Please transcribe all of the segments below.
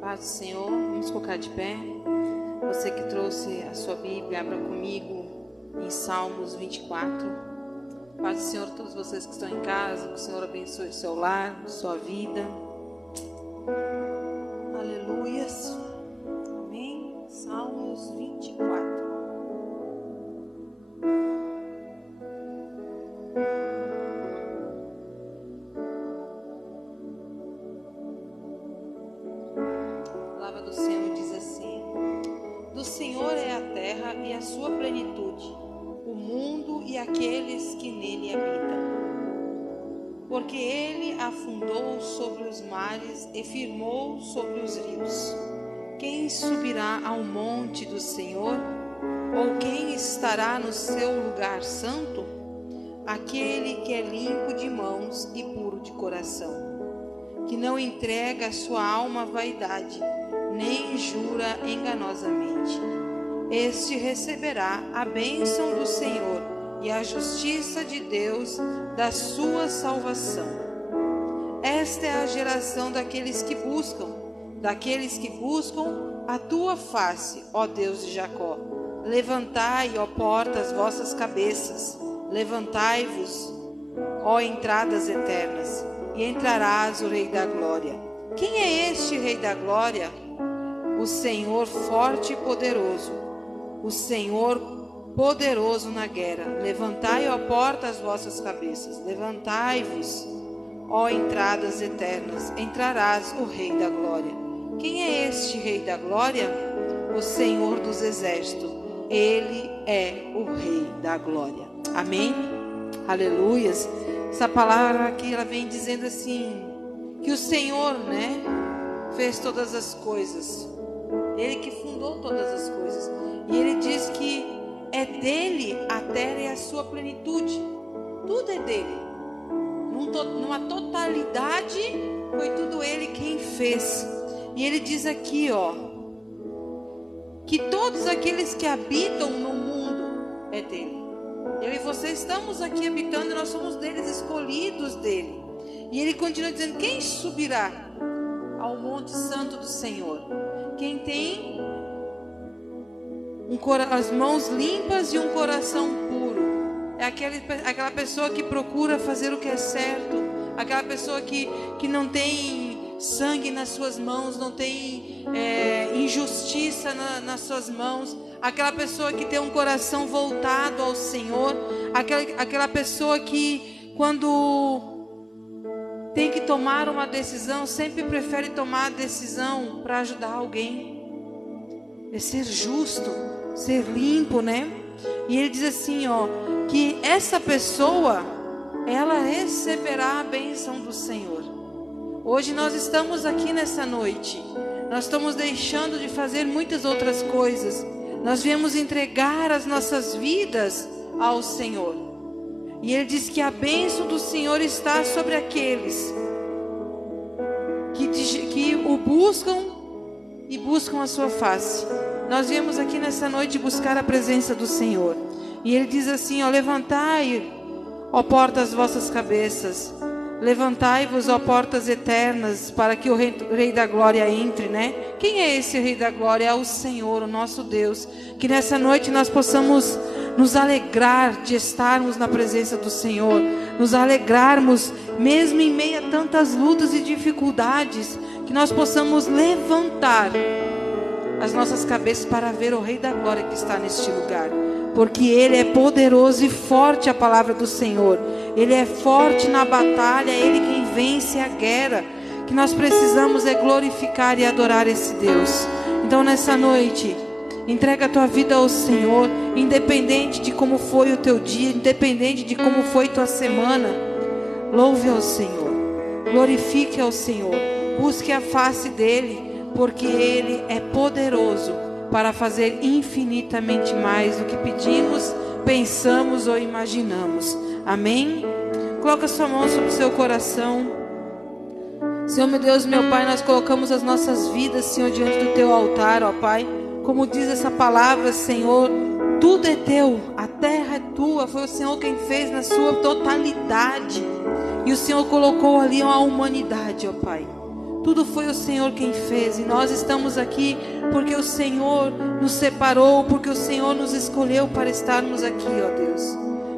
Paz do Senhor, vamos colocar de pé. Você que trouxe a sua Bíblia, abra comigo em Salmos 24. Paz do Senhor a todos vocês que estão em casa, que o Senhor abençoe o seu lar, sua vida. Aleluias. Amém. Salmos 24. A palavra do Senhor diz assim: do Senhor é a terra e a sua plenitude, o mundo e aqueles que nele habitam. Porque ele afundou sobre os mares e firmou sobre os rios. Quem subirá ao monte do Senhor? Ou quem estará no seu lugar santo? Aquele que é limpo de mãos e puro de coração, que não entrega a sua alma à vaidade, nem jura enganosamente. Este receberá a bênção do Senhor e a justiça de Deus da sua salvação. Esta é a geração daqueles que buscam a tua face, ó Deus de Jacó. Levantai, ó portas, vossas cabeças, levantai-vos, ó entradas eternas, e entrarás o Rei da Glória. Quem é este Rei da Glória? O Senhor forte e poderoso, o Senhor poderoso na guerra. Levantai, ó portas, as vossas cabeças, levantai-vos, ó entradas eternas, entrarás o Rei da Glória. Quem é este Rei da Glória? O Senhor dos Exércitos, ele é o Rei da Glória. Amém? Aleluias. Essa palavra aqui, ela vem dizendo assim, que o Senhor, fez todas as coisas. Ele que fundou todas as coisas. E ele diz que é dele a terra e a sua plenitude. Tudo é dele. Numa totalidade, foi tudo ele quem fez. E ele diz aqui, que todos aqueles que habitam no mundo é dele. Eu e você estamos aqui habitando e nós somos deles, escolhidos dele. E ele continua dizendo: quem subirá ao monte santo do Senhor? Quem tem as mãos limpas e um coração puro. É aquela pessoa que procura fazer o que é certo. Aquela pessoa que não tem sangue nas suas mãos, não tem injustiça nas suas mãos. Aquela pessoa que tem um coração voltado ao Senhor. Aquela pessoa que, quando tem que tomar uma decisão, sempre prefere tomar a decisão para ajudar alguém. É ser justo, ser limpo, E ele diz assim, que essa pessoa, ela receberá a bênção do Senhor. Hoje nós estamos aqui nessa noite. Nós estamos deixando de fazer muitas outras coisas. Nós viemos entregar as nossas vidas ao Senhor. E ele diz que a bênção do Senhor está sobre aqueles que o buscam e buscam a sua face. Nós viemos aqui nessa noite buscar a presença do Senhor. E ele diz assim, levantai, ó portas, as vossas cabeças. Levantai-vos, ó portas eternas, para que o Rei da Glória entre, Quem é esse Rei da Glória? É o Senhor, o nosso Deus. Que nessa noite nós possamos nos alegrar de estarmos na presença do Senhor. Nos alegrarmos, mesmo em meio a tantas lutas e dificuldades, que nós possamos levantar as nossas cabeças para ver o Rei da Glória que está neste lugar. Porque Ele é poderoso e forte, a palavra do Senhor. Ele é forte na batalha, é Ele quem vence a guerra. Que nós precisamos glorificar e adorar esse Deus. Então nessa noite, entrega a tua vida ao Senhor, independente de como foi o teu dia, independente de como foi tua semana. Louve ao Senhor, glorifique ao Senhor, busque a face dEle, porque Ele é poderoso para fazer infinitamente mais do que pedimos, pensamos ou imaginamos. Amém? Coloca sua mão sobre o seu coração. Senhor, meu Deus, meu Pai, nós colocamos as nossas vidas, Senhor, diante do Teu altar, ó Pai. Como diz essa palavra, Senhor, tudo é Teu, a terra é Tua, foi o Senhor quem fez na sua totalidade. E o Senhor colocou ali a humanidade, ó Pai. Tudo foi o Senhor quem fez, e nós estamos aqui porque o Senhor nos separou, porque o Senhor nos escolheu para estarmos aqui, ó Deus.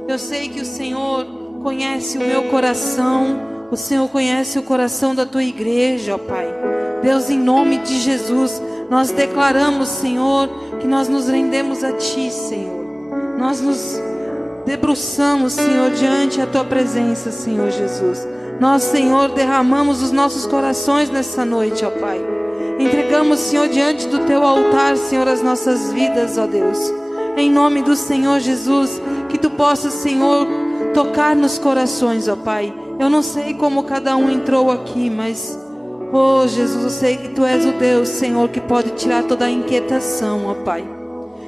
Eu sei que o Senhor conhece o meu coração, o Senhor conhece o coração da tua igreja, ó Pai. Deus, em nome de Jesus, nós declaramos, Senhor, que nós nos rendemos a Ti, Senhor. Nós nos debruçamos, Senhor, diante da tua presença, Senhor Jesus. Nós, Senhor, derramamos os nossos corações nessa noite, ó Pai. Entregamos, Senhor, diante do teu altar, Senhor, as nossas vidas, ó Deus. Em nome do Senhor Jesus, que tu possas, Senhor, tocar nos corações, ó Pai. Eu não sei como cada um entrou aqui, mas, oh Jesus, eu sei que tu és o Deus, Senhor, que pode tirar toda a inquietação, ó Pai.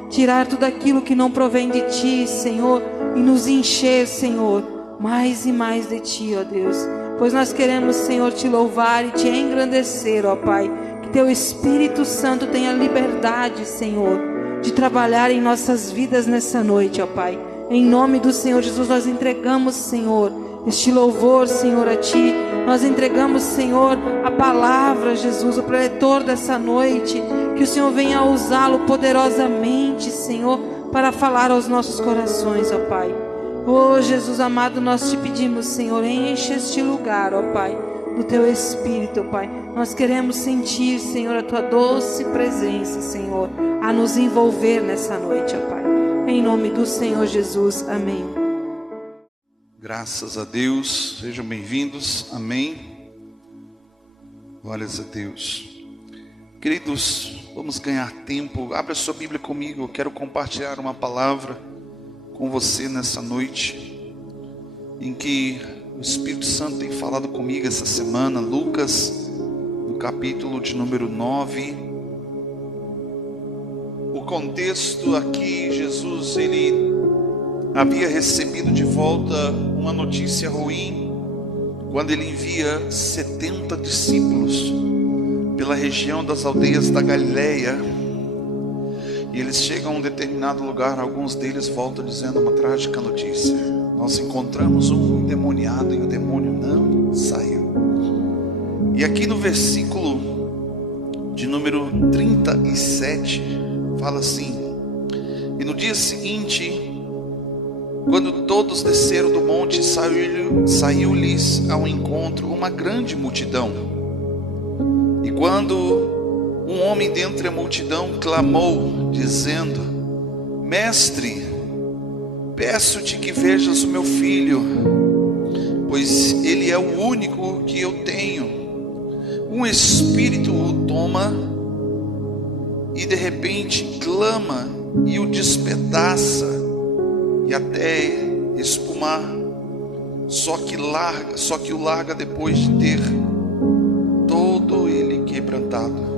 Tirar tudo aquilo que não provém de ti, Senhor, e nos encher, Senhor, mais e mais de ti, ó Deus. Pois nós queremos, Senhor, te louvar e te engrandecer, ó Pai. Que teu Espírito Santo tenha liberdade, Senhor, de trabalhar em nossas vidas nessa noite, ó Pai. Em nome do Senhor Jesus, nós entregamos, Senhor, este louvor, Senhor, a Ti. Nós entregamos, Senhor, a palavra, Jesus, o preletor dessa noite. Que o Senhor venha usá-lo poderosamente, Senhor, para falar aos nossos corações, ó Pai. Oh, Jesus amado, nós te pedimos, Senhor, enche este lugar, ó Pai, do Teu Espírito, ó Pai. Nós queremos sentir, Senhor, a Tua doce presença, Senhor, a nos envolver nessa noite, ó Pai. Em nome do Senhor Jesus, amém. Graças a Deus, sejam bem-vindos, amém. Glórias a Deus. Queridos, vamos ganhar tempo. Abra sua Bíblia comigo, eu quero compartilhar uma palavra com você nessa noite, em que o Espírito Santo tem falado comigo essa semana. Lucas, no capítulo de número 9. O contexto aqui, Jesus, ele havia recebido de volta uma notícia ruim, quando ele envia 70 discípulos pela região das aldeias da Galileia. E eles chegam a um determinado lugar, alguns deles voltam dizendo uma trágica notícia: nós encontramos um endemoniado e o demônio não saiu. E aqui no versículo de número 37, fala assim: e no dia seguinte, quando todos desceram do monte, saiu-lhes ao encontro uma grande multidão. E quando um homem dentre a multidão clamou, dizendo: Mestre, peço-te que vejas o meu filho, pois ele é o único que eu tenho. Um espírito o toma e de repente clama e o despedaça e até espumar, só que o larga depois de ter todo ele quebrantado.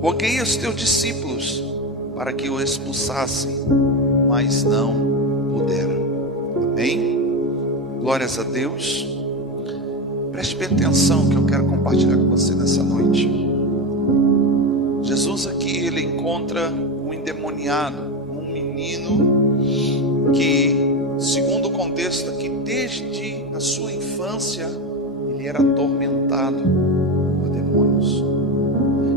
Roguei aos teus discípulos para que o expulsassem, mas não puderam. Amém? Glórias a Deus. Preste bem atenção que eu quero compartilhar com você nessa noite. Jesus aqui, ele encontra um endemoniado, um menino que, segundo o contexto aqui, desde a sua infância, ele era atormentado por demônios.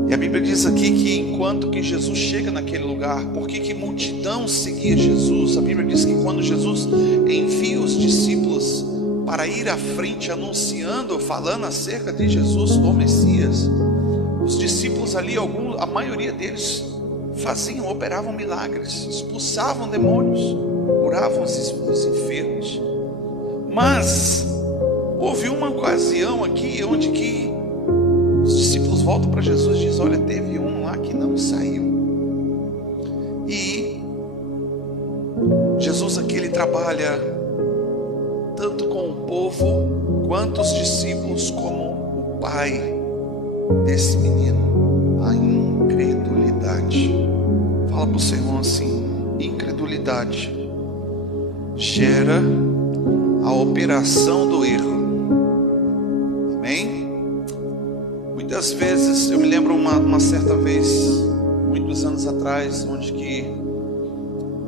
E a Bíblia diz aqui que enquanto que Jesus chega naquele lugar, por que multidão seguia Jesus? A Bíblia diz que quando Jesus envia os discípulos para ir à frente anunciando, falando acerca de Jesus, do Messias, os discípulos ali, a maioria deles operavam milagres, expulsavam demônios, curavam os enfermos. Mas houve uma ocasião aqui onde que os discípulos voltam para Jesus e dizem: olha, teve um lá que não saiu. E Jesus aqui, ele trabalha tanto com o povo, quanto os discípulos, como o pai desse menino. A incredulidade. Fala para o seu irmão assim: incredulidade gera a operação do erro. Amém? Muitas vezes, eu me lembro uma certa vez, muitos anos atrás, onde que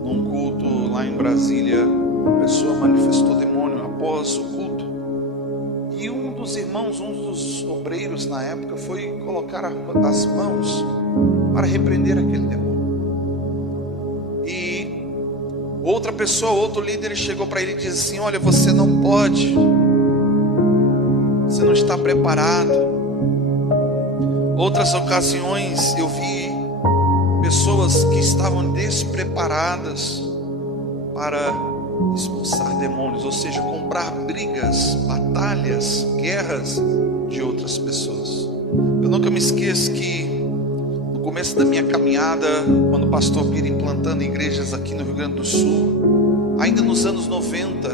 num culto lá em Brasília, a pessoa manifestou demônio após o culto. E um dos irmãos, um dos obreiros na época, foi colocar as mãos para repreender aquele demônio. E outra pessoa, outro líder, chegou para ele e disse assim: olha, você não pode, você não está preparado. Outras ocasiões eu vi pessoas que estavam despreparadas para expulsar demônios, ou seja, comprar brigas, batalhas, guerras de outras pessoas. Eu nunca me esqueço que no começo da minha caminhada, quando o pastor Bira implantando igrejas aqui no Rio Grande do Sul, ainda nos anos 90,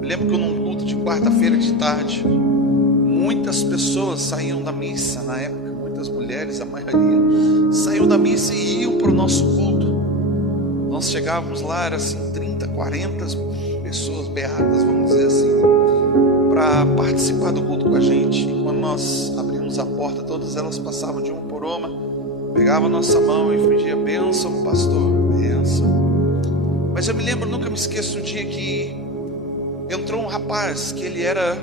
me lembro que eu num culto de quarta-feira de tarde, muitas pessoas saíam da missa na época, muitas mulheres, a maioria, saíam da missa e iam para o nosso culto. Nós chegávamos lá, era assim, 30, 40 pessoas beatas, vamos dizer assim, para participar do culto com a gente. E quando nós abrimos a porta, todas elas passavam de uma por uma, pegavam a nossa mão e pediam: bênção, pastor, bênção. Mas eu me lembro, nunca me esqueço, um dia que entrou um rapaz, que ele era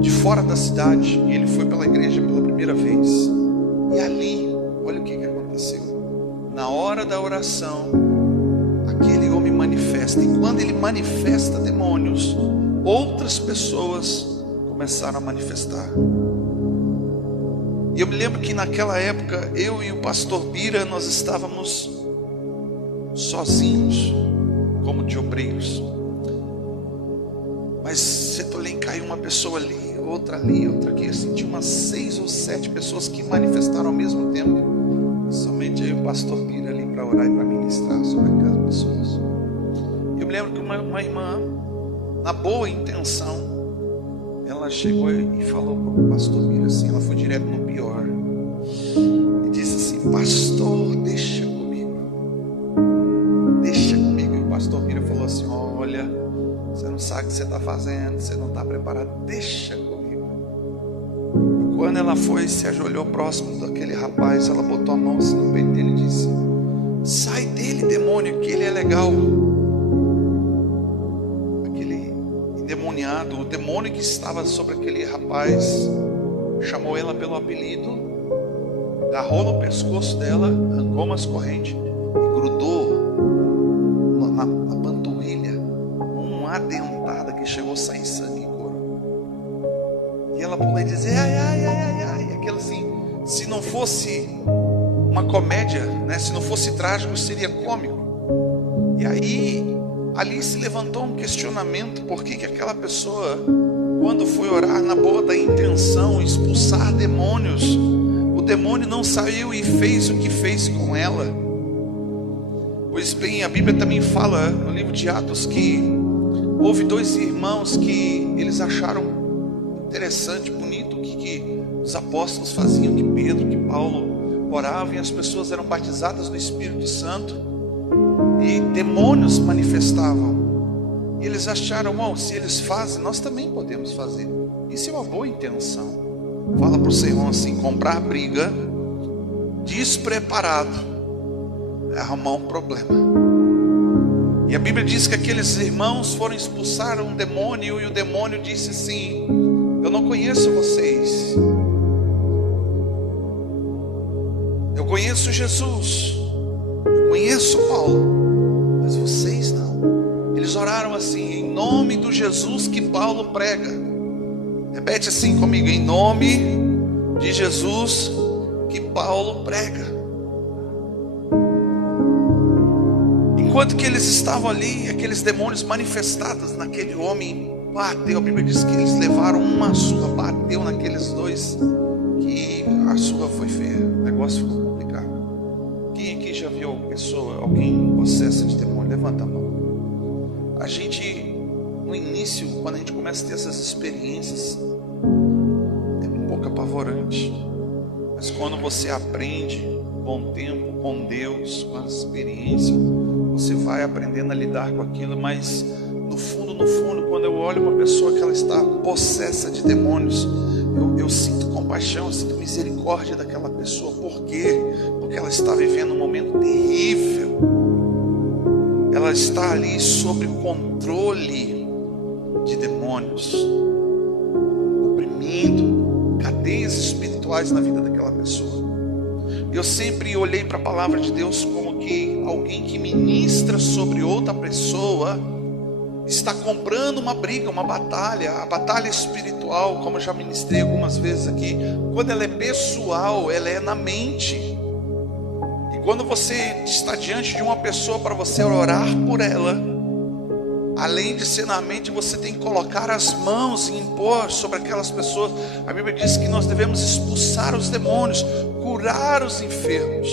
de fora da cidade, e ele foi pela igreja pela primeira vez. E ali, olha o que aconteceu. Na hora da oração, aquele homem manifesta, e quando ele manifesta demônios, outras pessoas começaram a manifestar. E eu me lembro que naquela época, eu e o pastor Bira, nós estávamos sozinhos, como de obreiros. Mas Setolém caiu uma pessoa ali, outra aqui, assim, tinha umas 6 ou 7 pessoas que manifestaram ao mesmo tempo. Somente eu e o pastor Bira ali para orar e para ministrar sobre aquelas pessoas. Eu me lembro que uma irmã, na boa intenção, ela chegou e falou para o pastor Bira assim, ela foi direto no pior, e disse assim: pastor, deixa comigo. E o pastor Bira falou assim: olha, você não sabe o que você está fazendo, você não está preparado, deixa comigo. Quando ela foi, se ajoelhou próximo daquele rapaz, ela botou a mão assim no peito dele e disse: sai dele, demônio, que ele é legal. Aquele endemoniado, o demônio que estava sobre aquele rapaz, chamou ela pelo apelido, agarrou no pescoço dela, arrancou umas correntes e grudou na panturrilha, uma adentada que chegou a sair sangue. E ela pulou e dizia: ai, ai, ai, ai, aquilo assim, se não fosse uma comédia, né, se não fosse trágico, seria cômico. E aí, ali se levantou um questionamento: por que aquela pessoa, quando foi orar na boa da intenção, expulsar demônios, o demônio não saiu e fez o que fez com ela? Pois bem, a Bíblia também fala no livro de Atos que houve 2 irmãos que eles acharam interessante, bonito o que os apóstolos faziam, que Pedro, que Paulo oravam e as pessoas eram batizadas no Espírito Santo e demônios manifestavam. E eles acharam: bom, se eles fazem, nós também podemos fazer. Isso é uma boa intenção. Fala para o seu irmão assim: comprar briga despreparado é arrumar um problema. E a Bíblia diz que aqueles irmãos foram expulsar um demônio, e o demônio disse assim: eu não conheço vocês, eu conheço Jesus, eu conheço Paulo, mas vocês não. Eles oraram assim: em nome do Jesus que Paulo prega. Repete assim comigo: em nome de Jesus que Paulo prega. Enquanto que eles estavam ali, aqueles demônios manifestados naquele homem bateu. A Bíblia diz que eles levaram uma surra, bateu naqueles 2, que a surra foi feia, o negócio ficou complicado. Quem aqui já viu alguém possessa de demônio? Levanta a mão. A gente, no início, quando a gente começa a ter essas experiências, é um pouco apavorante. Mas quando você aprende com o tempo, com Deus, com a experiência, você vai aprendendo a lidar com aquilo. Mas no fundo, quando eu olho uma pessoa que ela está possessa de demônios, eu sinto compaixão, eu sinto misericórdia daquela pessoa. Por quê? Porque ela está vivendo um momento terrível. Ela está ali sob o controle de demônios. O destruindo cadeias espirituais na vida daquela pessoa. Eu sempre olhei para a palavra de Deus como que alguém que ministra sobre outra pessoa está comprando uma briga, uma batalha. A batalha espiritual, como eu já ministrei algumas vezes aqui, quando ela é pessoal, ela é na mente. E quando você está diante de uma pessoa para você orar por ela, além de ser na mente, você tem que colocar as mãos e impor sobre aquelas pessoas. A Bíblia diz que nós devemos expulsar os demônios, curar os enfermos.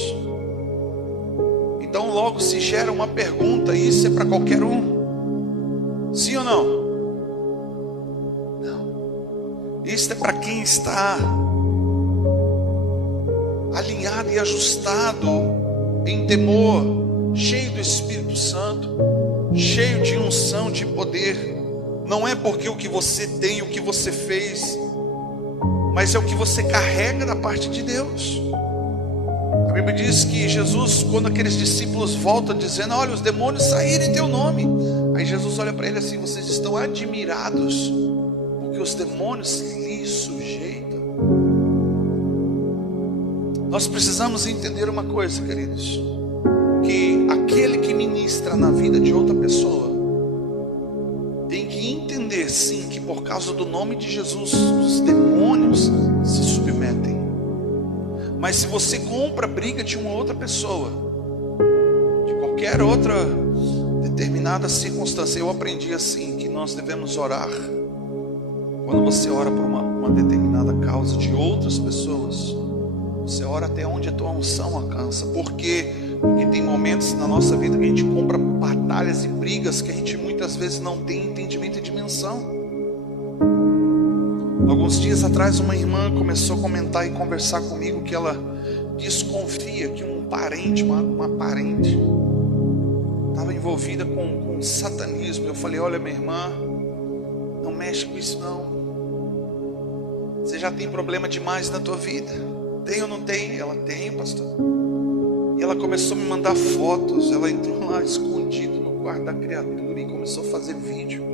Então logo se gera uma pergunta: isso é para qualquer um? Sim ou não? Não. Isso é para quem está alinhado e ajustado em temor, cheio do Espírito Santo, cheio de unção, de poder. Não é porque o que você tem, o que você fez, mas é o que você carrega da parte de Deus. A Bíblia diz que Jesus, quando aqueles discípulos voltam dizendo: olha, os demônios saíram em teu nome. Aí Jesus olha para ele assim: vocês estão admirados porque os demônios lhe sujeitam. Nós precisamos entender uma coisa, queridos, que aquele que ministra na vida de outra pessoa tem que entender, sim, que por causa do nome de Jesus os demônios se submetem. Mas se você compra a briga de uma outra pessoa, de qualquer outra determinada circunstância, eu aprendi assim, que nós devemos orar. Quando você ora por uma determinada causa de outras pessoas, você ora até onde a tua unção alcança. Por quê? Porque tem momentos na nossa vida que a gente compra batalhas e brigas que a gente muitas vezes não tem entendimento e dimensão. Alguns dias atrás uma irmã começou a comentar e conversar comigo que ela desconfia que um parente, uma parente, estava envolvida com satanismo. Eu falei: olha, minha irmã, não mexe com isso não. Você já tem problema demais na tua vida. Tem ou não tem? Ela tem, pastor. E ela começou a me mandar fotos. Ela entrou lá escondido no quarto da criatura e começou a fazer vídeo.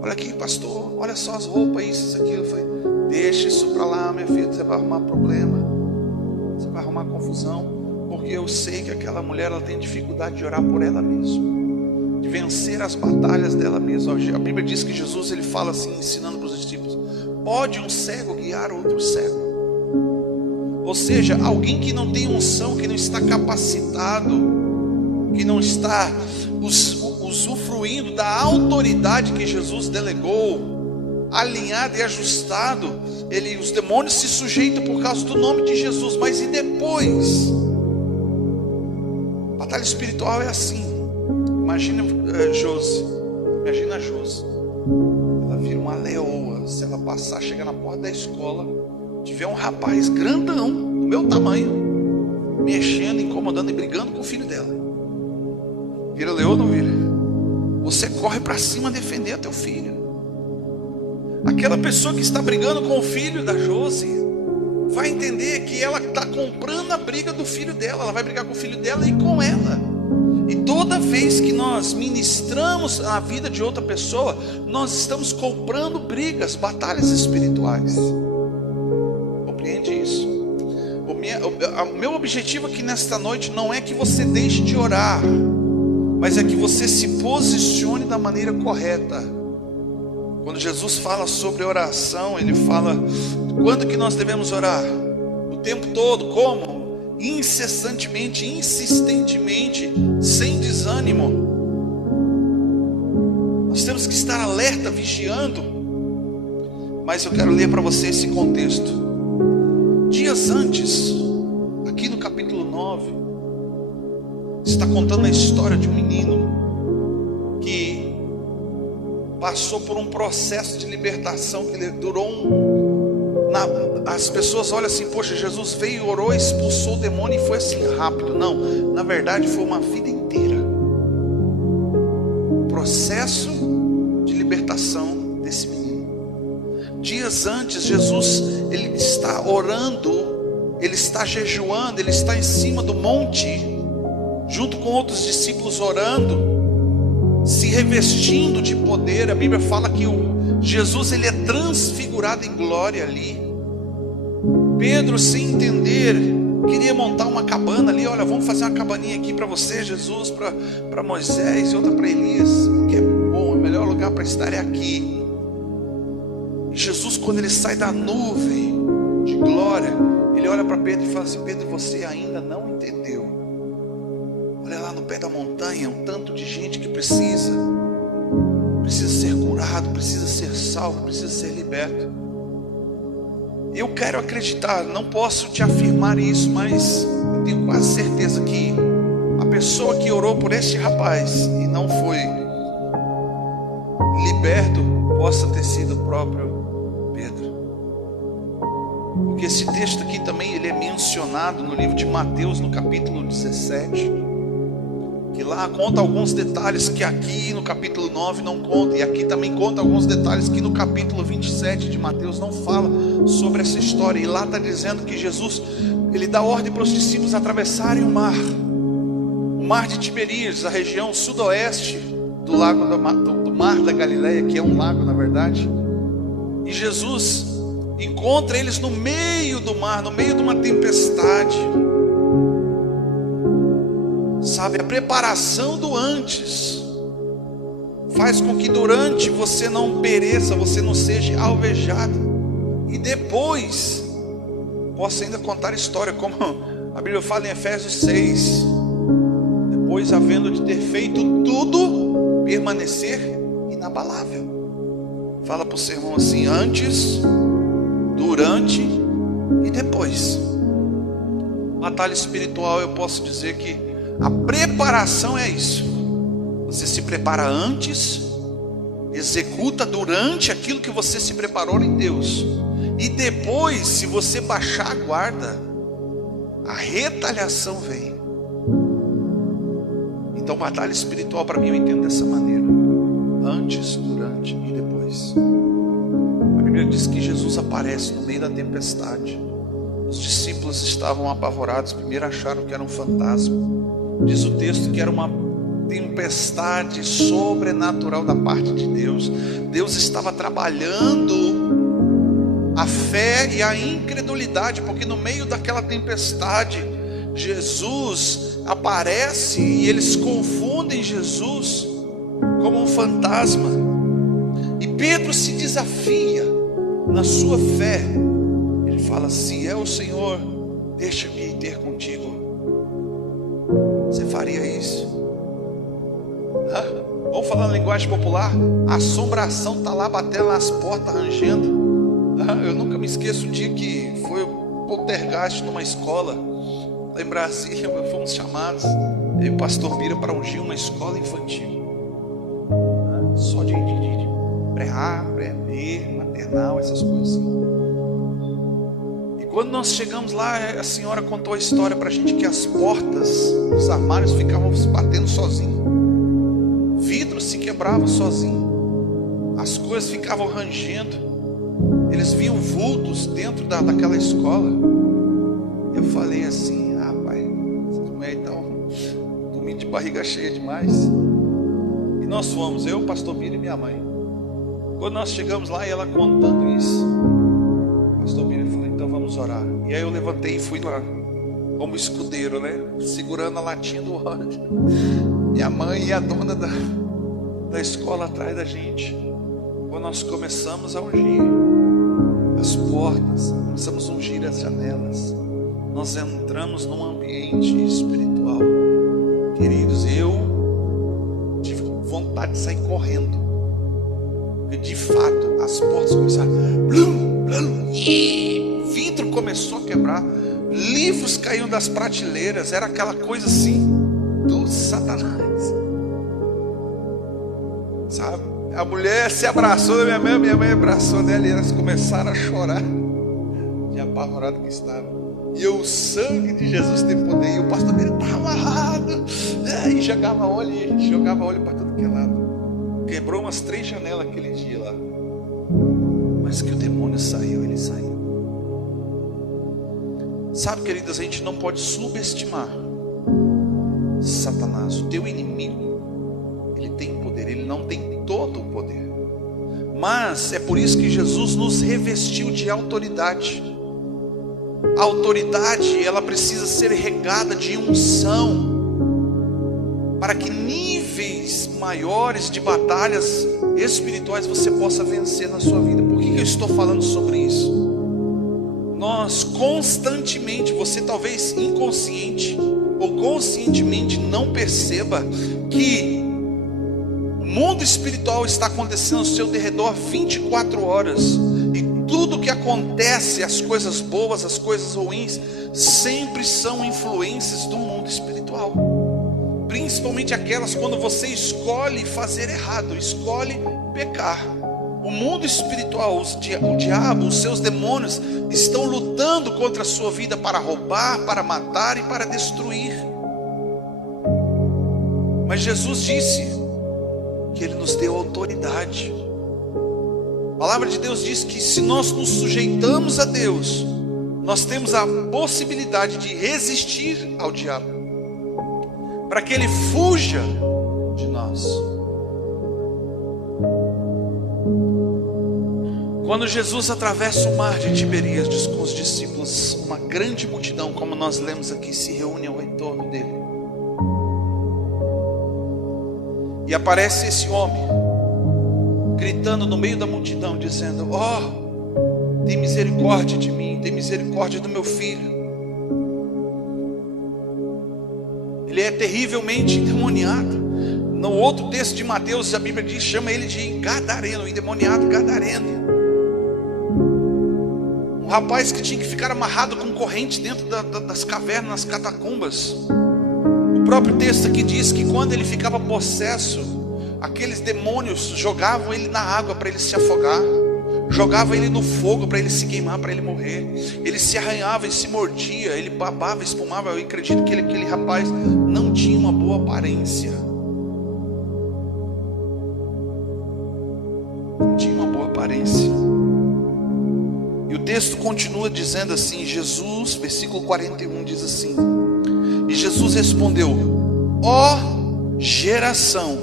Olha aqui, pastor, olha só as roupas, isso, aquilo. Eu falei: deixa isso para lá, minha filha, você vai arrumar problema, você vai arrumar confusão. Porque eu sei que aquela mulher, ela tem dificuldade de orar por ela mesma, de vencer as batalhas dela mesma. A Bíblia diz que Jesus, ele fala assim, ensinando para os discípulos: pode um cego guiar outro cego? Ou seja, alguém que não tem unção, que não está capacitado, que não está usufruindo da autoridade que Jesus delegou, alinhado e ajustado, os demônios se sujeitam por causa do nome de Jesus. Mas e depois? Batalha espiritual é assim. Imagina Josi. Imagina a Josi. Ela vira uma leoa. Se ela passar, chega na porta da escola, tiver um rapaz grandão, do meu tamanho, mexendo, incomodando e brigando com o filho dela, vira leoa ou não vira? Você corre para cima defender teu filho. Aquela pessoa que está brigando com o filho da Josi vai entender que ela está comprando a briga do filho dela. Ela vai brigar com o filho dela e com ela. E toda vez que nós ministramos a vida de outra pessoa, nós estamos comprando brigas, batalhas espirituais. Compreende isso? O meu objetivo aqui nesta noite não é que você deixe de orar, mas é que você se posicione da maneira correta. Quando Jesus fala sobre oração, ele fala: quando que nós devemos orar? O tempo todo. Como? Incessantemente, insistentemente, sem desânimo. Nós temos que estar alerta, vigiando. Mas eu quero ler para você esse contexto. Dias antes, aqui no capítulo 9, está contando a história de um menino que passou por um processo de libertação que durou as pessoas olham assim: poxa, Jesus veio, orou, expulsou o demônio e foi assim rápido. Não, na verdade foi uma vida inteira. Processo de libertação desse menino. Dias antes, Jesus, ele está orando, ele está jejuando, ele está em cima do monte, junto com outros discípulos orando, se revestindo de poder. A Bíblia fala que Jesus, ele é transfigurado em glória ali. Pedro, sem entender, queria montar uma cabana ali. Olha, vamos fazer uma cabaninha aqui para você, Jesus, para Moisés e outra para Elias, que é bom, o melhor lugar para estar é aqui. E Jesus, quando ele sai da nuvem de glória, ele olha para Pedro e fala assim: Pedro, você ainda não entendeu. Olha lá no pé da montanha, um tanto de gente que precisa ser curado, precisa ser salvo, precisa ser liberto. Eu quero acreditar, não posso te afirmar isso, mas eu tenho quase certeza que a pessoa que orou por este rapaz e não foi liberto, possa ter sido o próprio Pedro. Porque esse texto aqui também ele é mencionado no livro de Mateus, no capítulo 17, que lá conta alguns detalhes que aqui no capítulo 9 não conta, e aqui também conta alguns detalhes que no capítulo 27 de Mateus não fala sobre essa história. E lá está dizendo que Jesus, ele dá ordem para os discípulos atravessarem o mar de Tiberíades, a região sudoeste do lago do mar da Galileia, que é um lago na verdade. E Jesus encontra eles no meio do mar, no meio de uma tempestade. Sabe, a preparação do antes faz com que durante você não pereça, você não seja alvejado, e depois possa ainda contar história, como a Bíblia fala em Efésios 6, depois havendo de ter feito tudo, permanecer inabalável. Fala para o seu irmão assim: antes, durante e depois. Batalha espiritual, eu posso dizer que a preparação é isso. Você se prepara antes, executa durante aquilo que você se preparou em Deus, e depois, se você baixar a guarda, a retaliação vem. Então, batalha espiritual para mim eu entendo dessa maneira: antes, durante e depois. A Bíblia diz que Jesus aparece no meio da tempestade. Os discípulos estavam apavorados. Primeiro acharam que era um fantasma. Diz o texto que era uma tempestade sobrenatural da parte de Deus. Deus estava trabalhando a fé e a incredulidade, porque no meio daquela tempestade Jesus aparece e eles confundem Jesus como um fantasma. E Pedro se desafia na sua fé. Ele fala: se é o Senhor, deixa-me ir ter contigo. Você faria isso? Vamos falar na linguagem popular? A assombração está lá batendo nas portas, rangendo. Eu nunca me esqueço um dia que foi o poltergeist numa escola lá em Brasília. Fomos chamados, eu e o pastor Bira, para ungir uma escola infantil, só de pré-A, pré-B, maternal, essas coisas assim. Quando nós chegamos lá, a senhora contou a história para a gente que as portas dos armários ficavam se batendo sozinho, vidro se quebrava sozinho, as coisas ficavam rangendo, eles viam vultos dentro daquela escola. Eu falei assim: pai, essas mulheres estão dormindo de barriga cheia demais. E nós fomos, eu, o pastor Bira e minha mãe. Quando nós chegamos lá e ela contando isso, o pastor Bira falou: então vamos orar. E aí eu levantei e fui lá, como escudeiro, né? Segurando a latinha do óleo. Minha mãe e a dona da escola atrás da gente. Quando nós começamos a ungir as portas, começamos a ungir as janelas, nós entramos num ambiente espiritual. Queridos, eu tive vontade de sair correndo, porque de fato as portas começaram blum, blum, vidro começou a quebrar, livros caíam das prateleiras, era aquela coisa assim do Satanás, sabe? A mulher se abraçou da minha mãe abraçou dela, e elas começaram a chorar de apavorado que estava. E o sangue de Jesus tem poder, e o pastor dele estava amarrado, e jogava óleo, e a gente jogava óleo para todo que é lado. Quebrou umas 3 janelas aquele dia lá, mas que o demônio saiu, ele saiu. Sabe, queridas, a gente não pode subestimar Satanás. O teu inimigo, ele tem poder, ele não tem todo o poder, Mas é por isso que Jesus nos revestiu de autoridade. A autoridade, ela precisa ser regada de unção, para que níveis maiores de batalhas espirituais você possa vencer na sua vida. Por que eu estou falando sobre isso? Nós constantemente, você talvez inconsciente ou conscientemente não perceba que o mundo espiritual está acontecendo ao seu derredor 24 horas. E tudo que acontece, as coisas boas, as coisas ruins, sempre são influências do mundo espiritual. Principalmente aquelas quando você escolhe fazer errado, escolhe pecar. O mundo espiritual, o diabo, os seus demônios estão lutando contra a sua vida para roubar, para matar e para destruir. Mas Jesus disse que Ele nos deu autoridade. A palavra de Deus diz que se nós nos sujeitamos a Deus, nós temos a possibilidade de resistir ao diabo, para que ele fuja de nós. Quando Jesus atravessa o mar de Tiberíades com os discípulos, uma grande multidão, como nós lemos aqui, se reúne ao entorno dele. E aparece esse homem, gritando no meio da multidão, dizendo: ó, tem misericórdia de mim, tem misericórdia do meu filho. Ele é terrivelmente endemoniado. No outro texto de Mateus, a Bíblia diz, chama ele de gadareno, endemoniado gadareno. Um rapaz que tinha que ficar amarrado com corrente dentro das cavernas, nas catacumbas. O próprio texto aqui diz que quando ele ficava possesso, aqueles demônios jogavam ele na água para ele se afogar, jogavam ele no fogo para ele se queimar, para ele morrer. Ele se arranhava e se mordia, ele babava, espumava. Eu acredito que aquele rapaz não tinha uma boa aparência. Não tinha uma boa aparência. E o texto continua dizendo assim, Jesus, versículo 41 diz assim: e Jesus respondeu: ó geração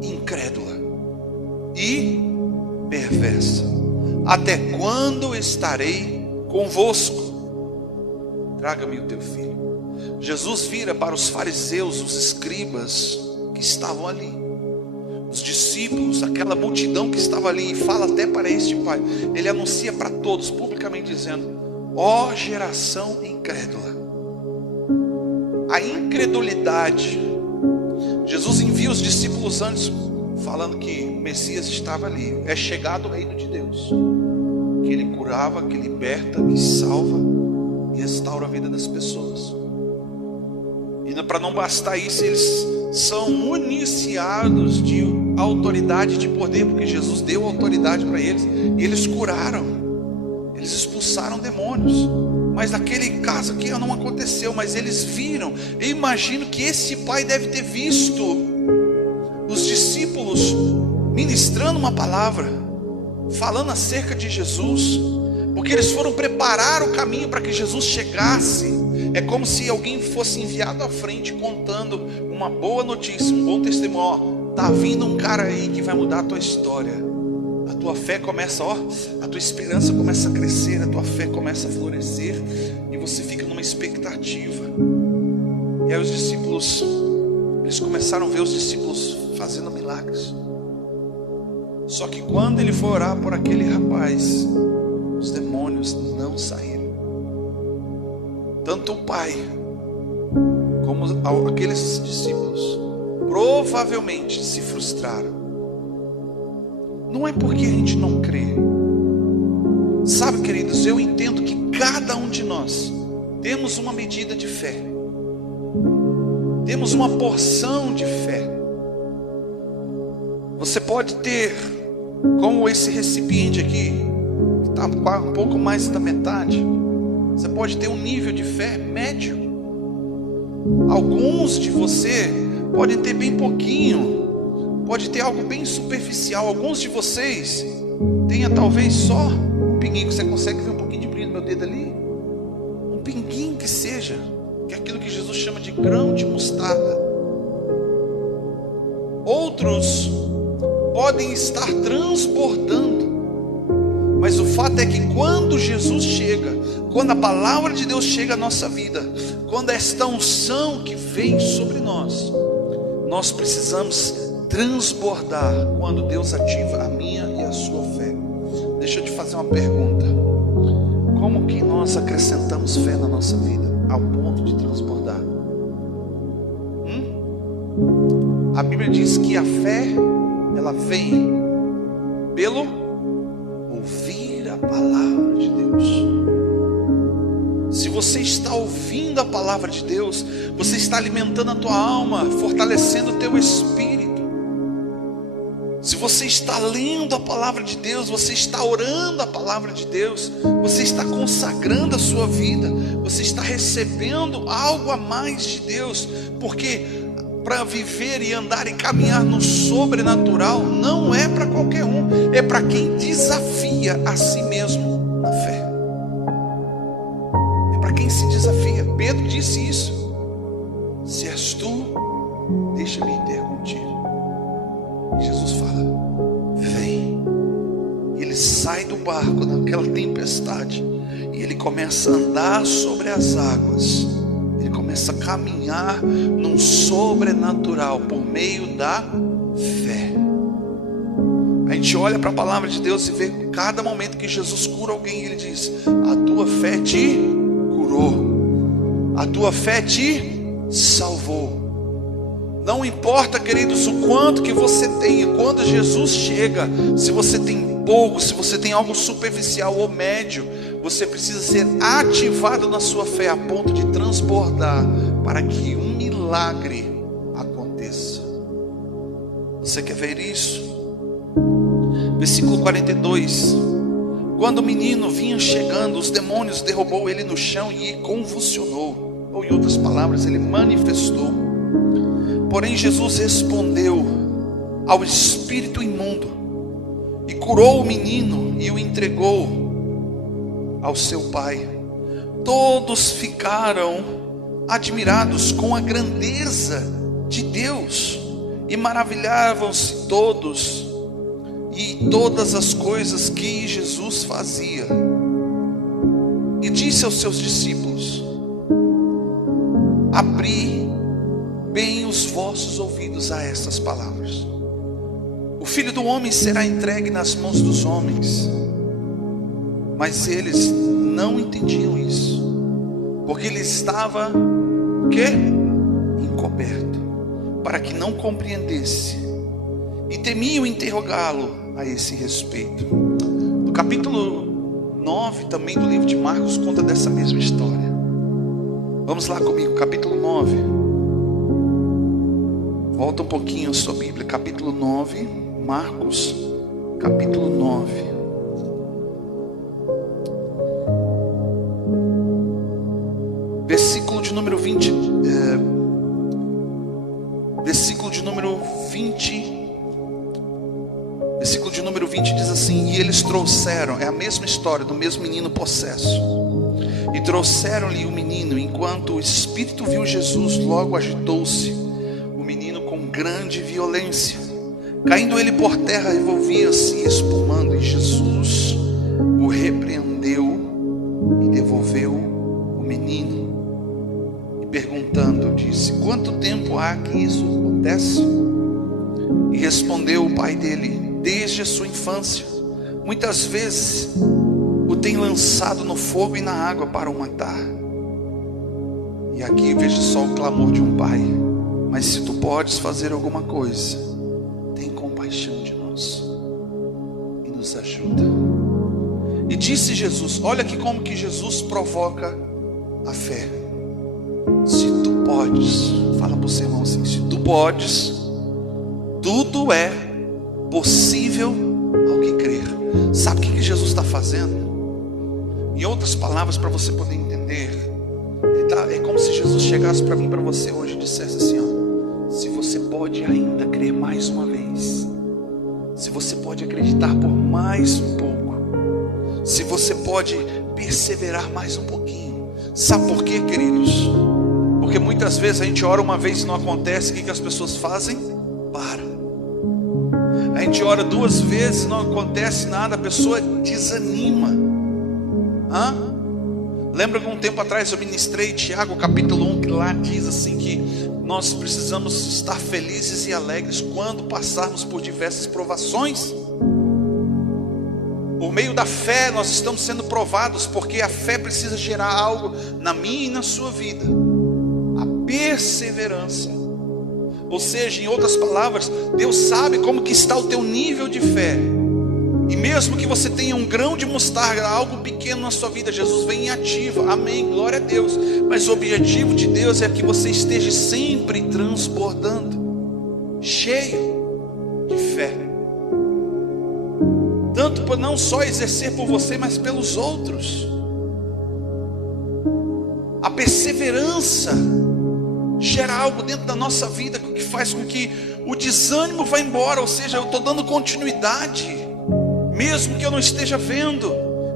incrédula e perversa, até quando estarei convosco? Traga-me o teu filho. Jesus vira para os fariseus, os escribas que estavam ali, os discípulos, aquela multidão que estava ali, e fala até para este pai. Ele anuncia para todos publicamente dizendo: ó geração incrédula. A incredulidade. Jesus envia os discípulos antes, falando que o Messias estava ali. É chegado o reino de Deus, que Ele curava, que liberta, que salva e restaura a vida das pessoas. E para não bastar isso, eles são municiados de autoridade, de poder, porque Jesus deu autoridade para eles, e eles curaram, eles expulsaram demônios. Mas naquele caso aqui não aconteceu, mas eles viram. Eu imagino que esse pai deve ter visto os discípulos ministrando uma palavra, falando acerca de Jesus, porque eles foram preparar o caminho para que Jesus chegasse. É como se alguém fosse enviado à frente contando uma boa notícia, um bom testemunho. Está vindo um cara aí que vai mudar a tua história. A tua fé começa, a tua esperança começa a crescer, a tua fé começa a florescer, e você fica numa expectativa. E aí os discípulos, eles começaram a ver os discípulos fazendo milagres. Só que quando ele foi orar por aquele rapaz, os demônios não saíram. Tanto o pai como aqueles discípulos provavelmente se frustraram. Não é porque a gente não crê. Sabe, queridos, eu entendo que cada um de nós temos uma medida de fé, temos uma porção de fé. Você pode ter, como esse recipiente aqui, que está um pouco mais da metade. Você pode ter um nível de fé médio. Alguns de você podem ter bem pouquinho, pode ter algo bem superficial. Alguns de vocês tenha talvez só um pinguinho. Você consegue ver um pouquinho de brilho no meu dedo ali? Um pinguinho que seja, que é aquilo que Jesus chama de grão de mostarda. Outros podem estar transbordando. Mas o fato é que quando Jesus chega, quando a palavra de Deus chega à nossa vida, quando esta unção que vem sobre nós, nós precisamos transbordar quando Deus ativa a minha e a sua fé. Deixa eu te fazer uma pergunta. Como que nós acrescentamos fé na nossa vida ao ponto de transbordar? A Bíblia diz que a fé, ela vem pelo ouvir a palavra de Deus. Se você está ouvindo a palavra de Deus, você está alimentando a tua alma, fortalecendo o teu espírito. Se você está lendo a palavra de Deus, você está orando a palavra de Deus, você está consagrando a sua vida, você está recebendo algo a mais de Deus, porque para viver e andar e caminhar no sobrenatural não é para qualquer um, é para quem desafia a si mesmo na fé. É para quem se desafia. Pedro disse isso: se és tu, deixa-me ir contigo. E Jesus fala: vem. E ele sai do barco naquela tempestade e ele começa a andar sobre as águas. Ele começa a caminhar num sobrenatural por meio da fé. A gente olha para a palavra de Deus e vê cada momento que Jesus cura alguém, ele diz: a tua fé te curou, a tua fé te salvou. Não importa, queridos, o quanto que você tenha, quando Jesus chega, se você tem pouco, se você tem algo superficial ou médio, você precisa ser ativado na sua fé a ponto de transbordar para que um milagre aconteça. Você quer ver isso? Versículo 42. Quando o menino vinha chegando, os demônios derrubou ele no chão e convulsionou. Ou em outras palavras, ele manifestou. Porém Jesus respondeu ao espírito imundo e curou o menino e o entregou ao seu pai. Todos ficaram admirados com a grandeza de Deus e maravilhavam-se todos e todas as coisas que Jesus fazia. E disse aos seus discípulos: abri bem os vossos ouvidos a estas palavras. O Filho do Homem será entregue nas mãos dos homens. Mas eles não entendiam isso, porque ele estava o quê? Encoberto, para que não compreendesse, e temiam interrogá-lo a esse respeito. No capítulo 9 também do livro de Marcos conta dessa mesma história. Vamos lá comigo, capítulo 9. Volta um pouquinho a sua Bíblia, capítulo 9, Marcos, capítulo 9. Versículo de número 20. Versículo de número 20 diz assim: e eles trouxeram, é a mesma história do mesmo menino possesso. E trouxeram-lhe o menino, enquanto o espírito viu Jesus, logo agitou-se o menino com grande violência. Caindo ele por terra, revolvia-se espumando, e Jesus o repreendeu e devolveu o menino. E perguntando, disse: quanto tempo há que isso acontece? E respondeu o pai dele: desde a sua infância. Muitas vezes o tem lançado no fogo e na água para o matar. E aqui veja só o clamor de um pai: mas se tu podes fazer alguma coisa, tem compaixão de nós e nos ajuda. E disse Jesus, olha aqui como que Jesus provoca a fé. Se tu podes, fala para o seu irmão assim: se tu podes, tudo é possível ao que crer. Sabe o que Jesus está fazendo? Em outras palavras, para você poder entender, é como se Jesus chegasse para mim, para você hoje, e dissesse assim: ó, se você pode ainda crer mais uma vez, se você pode acreditar por mais um pouco, se você pode perseverar mais um pouquinho. Sabe por quê, queridos? Porque muitas vezes a gente ora uma vez e não acontece. O que as pessoas fazem? Para. A gente ora 2 vezes, não acontece nada, a pessoa desanima. Lembra que um tempo atrás eu ministrei Tiago capítulo 1, que lá diz assim que nós precisamos estar felizes e alegres quando passarmos por diversas provações. Por meio da fé nós estamos sendo provados, porque a fé precisa gerar algo na minha e na sua vida, a perseverança. Ou seja, em outras palavras, Deus sabe como que está o teu nível de fé. E mesmo que você tenha um grão de mostarda, algo pequeno na sua vida, Jesus vem e ativa, amém, glória a Deus. Mas o objetivo de Deus é que você esteja sempre transbordando, cheio de fé. Tanto por não só exercer por você, mas pelos outros. A perseverança gera algo dentro da nossa vida que faz com que o desânimo vá embora. Ou seja, eu estou dando continuidade, mesmo que eu não esteja vendo,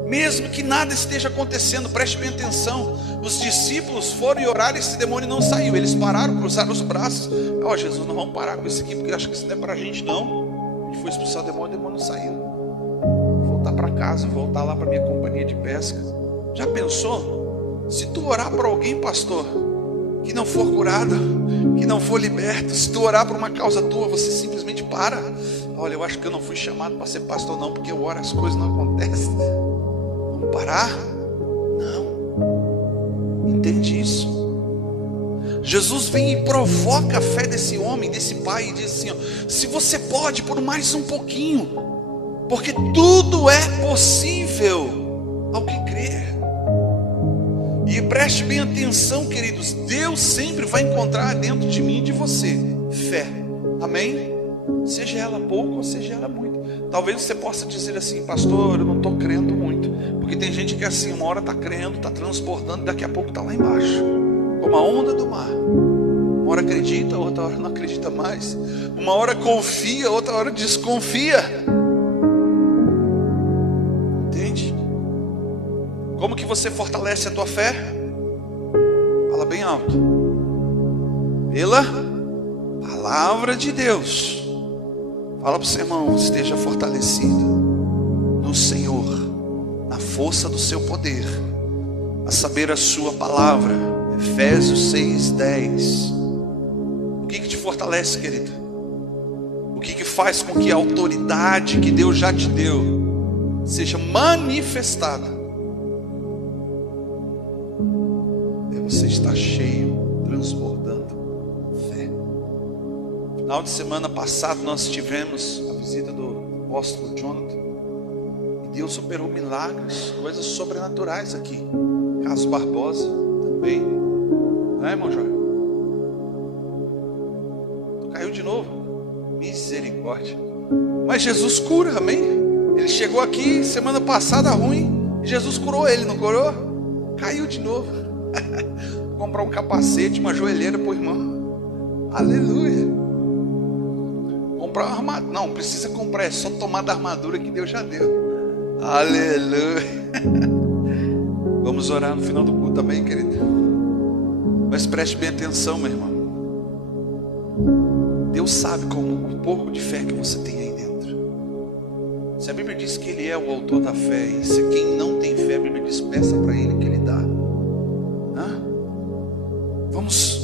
mesmo que nada esteja acontecendo. Preste bem atenção, os discípulos foram e oraram e esse demônio não saiu. Eles pararam, cruzaram os braços. Jesus, não vamos parar com isso aqui, porque eu acho que isso não é para a gente não. A gente foi expulsar o demônio não saiu. Vou voltar para casa, voltar lá para minha companhia de pesca. Já pensou? Se tu orar para alguém, pastor, que não for curado, que não for liberto, se tu orar por uma causa tua, você simplesmente para. Olha, eu acho que eu não fui chamado para ser pastor não, porque eu oro, as coisas não acontecem. Vamos parar? Não. Entende isso? Jesus vem e provoca a fé desse homem, desse pai, e diz assim, se você pode por mais um pouquinho, porque tudo é possível ao que crer. E preste bem atenção, queridos, Deus sempre vai encontrar dentro de mim e de você fé, amém? Seja ela pouco ou seja ela muito. Talvez você possa dizer assim, pastor, eu não estou crendo muito, porque tem gente que é assim, uma hora está crendo, está transbordando, daqui a pouco está lá embaixo, como a onda do mar. Uma hora acredita, outra hora não acredita mais. Uma hora confia, outra hora desconfia. Entende? Como que você fortalece a tua fé? Fala bem alto. Pela palavra de Deus. Fala para o seu irmão, esteja fortalecido no Senhor, na força do seu poder, a saber a sua palavra. Efésios 6:10. O que te fortalece, querido? O que faz com que a autoridade que Deus já te deu seja manifestada? Você está cheio, transbordando fé. Final de semana passado nós tivemos a visita do apóstolo Jonathan, e Deus operou milagres, coisas sobrenaturais aqui. Carlos Barbosa também, não é, irmão Jorge? Tu caiu de novo? Misericórdia. Mas Jesus cura, amém? Ele chegou aqui semana passada ruim, e Jesus curou ele, não curou? Caiu de novo. Comprar um capacete, uma joelheira para o irmão. Aleluia. Comprar uma armadura. Não precisa comprar, é só tomar da armadura que Deus já deu. Aleluia. Vamos orar no final do culto também, querido. Mas preste bem atenção, meu irmão. Deus sabe como um pouco de fé que você tem aí dentro. Se a Bíblia diz que Ele é o autor da fé, e se quem não tem fé, a Bíblia diz, peça para Ele que Ele dá. Vamos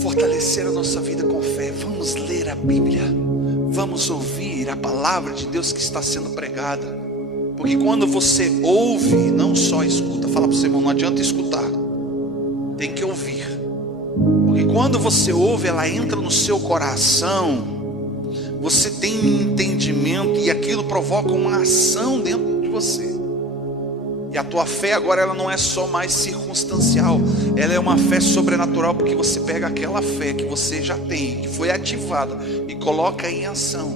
fortalecer a nossa vida com fé. Vamos ler a Bíblia. Vamos ouvir a palavra de Deus que está sendo pregada. Porque quando você ouve, não só escuta. Fala para o seu irmão, não adianta escutar, tem que ouvir. Porque quando você ouve, ela entra no seu coração. Você tem um entendimento e aquilo provoca uma ação dentro de você. E a tua fé agora ela não é só mais circunstancial, ela é uma fé sobrenatural, porque você pega aquela fé que você já tem, que foi ativada, e coloca em ação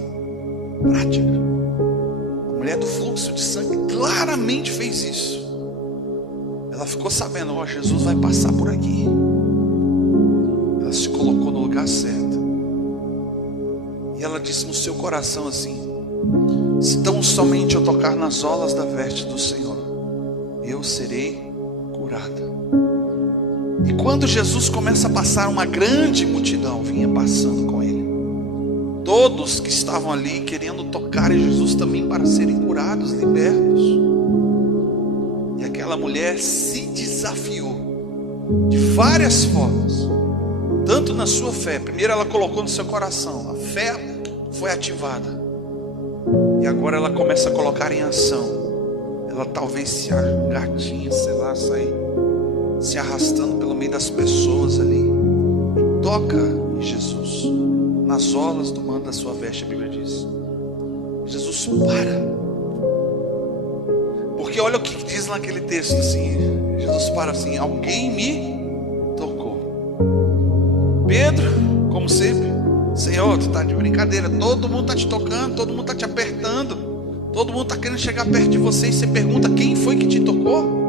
prática. A mulher do fluxo de sangue claramente fez isso. Ela ficou sabendo, Jesus vai passar por aqui. Ela se colocou no lugar certo. E ela disse no seu coração assim, se tão somente eu tocar nas orlas da veste do Senhor, eu serei curada. E quando Jesus começa a passar, uma grande multidão vinha passando com ele. Todos que estavam ali querendo tocar em Jesus também para serem curados, libertos. E aquela mulher se desafiou de várias formas, tanto na sua fé. Primeiro ela colocou no seu coração, a fé foi ativada, e agora ela começa a colocar em ação. Ela talvez se gatinha, sei lá, sai se arrastando pelo meio das pessoas ali, e toca em Jesus, nas orlas do manto da sua veste, a Bíblia diz. Jesus para, porque olha o que diz naquele texto assim, Jesus para assim: alguém me tocou. Pedro, como sempre: Senhor, tu está de brincadeira, todo mundo está te tocando, todo mundo está te apertando, todo mundo está querendo chegar perto de você, e você pergunta: quem foi que te tocou?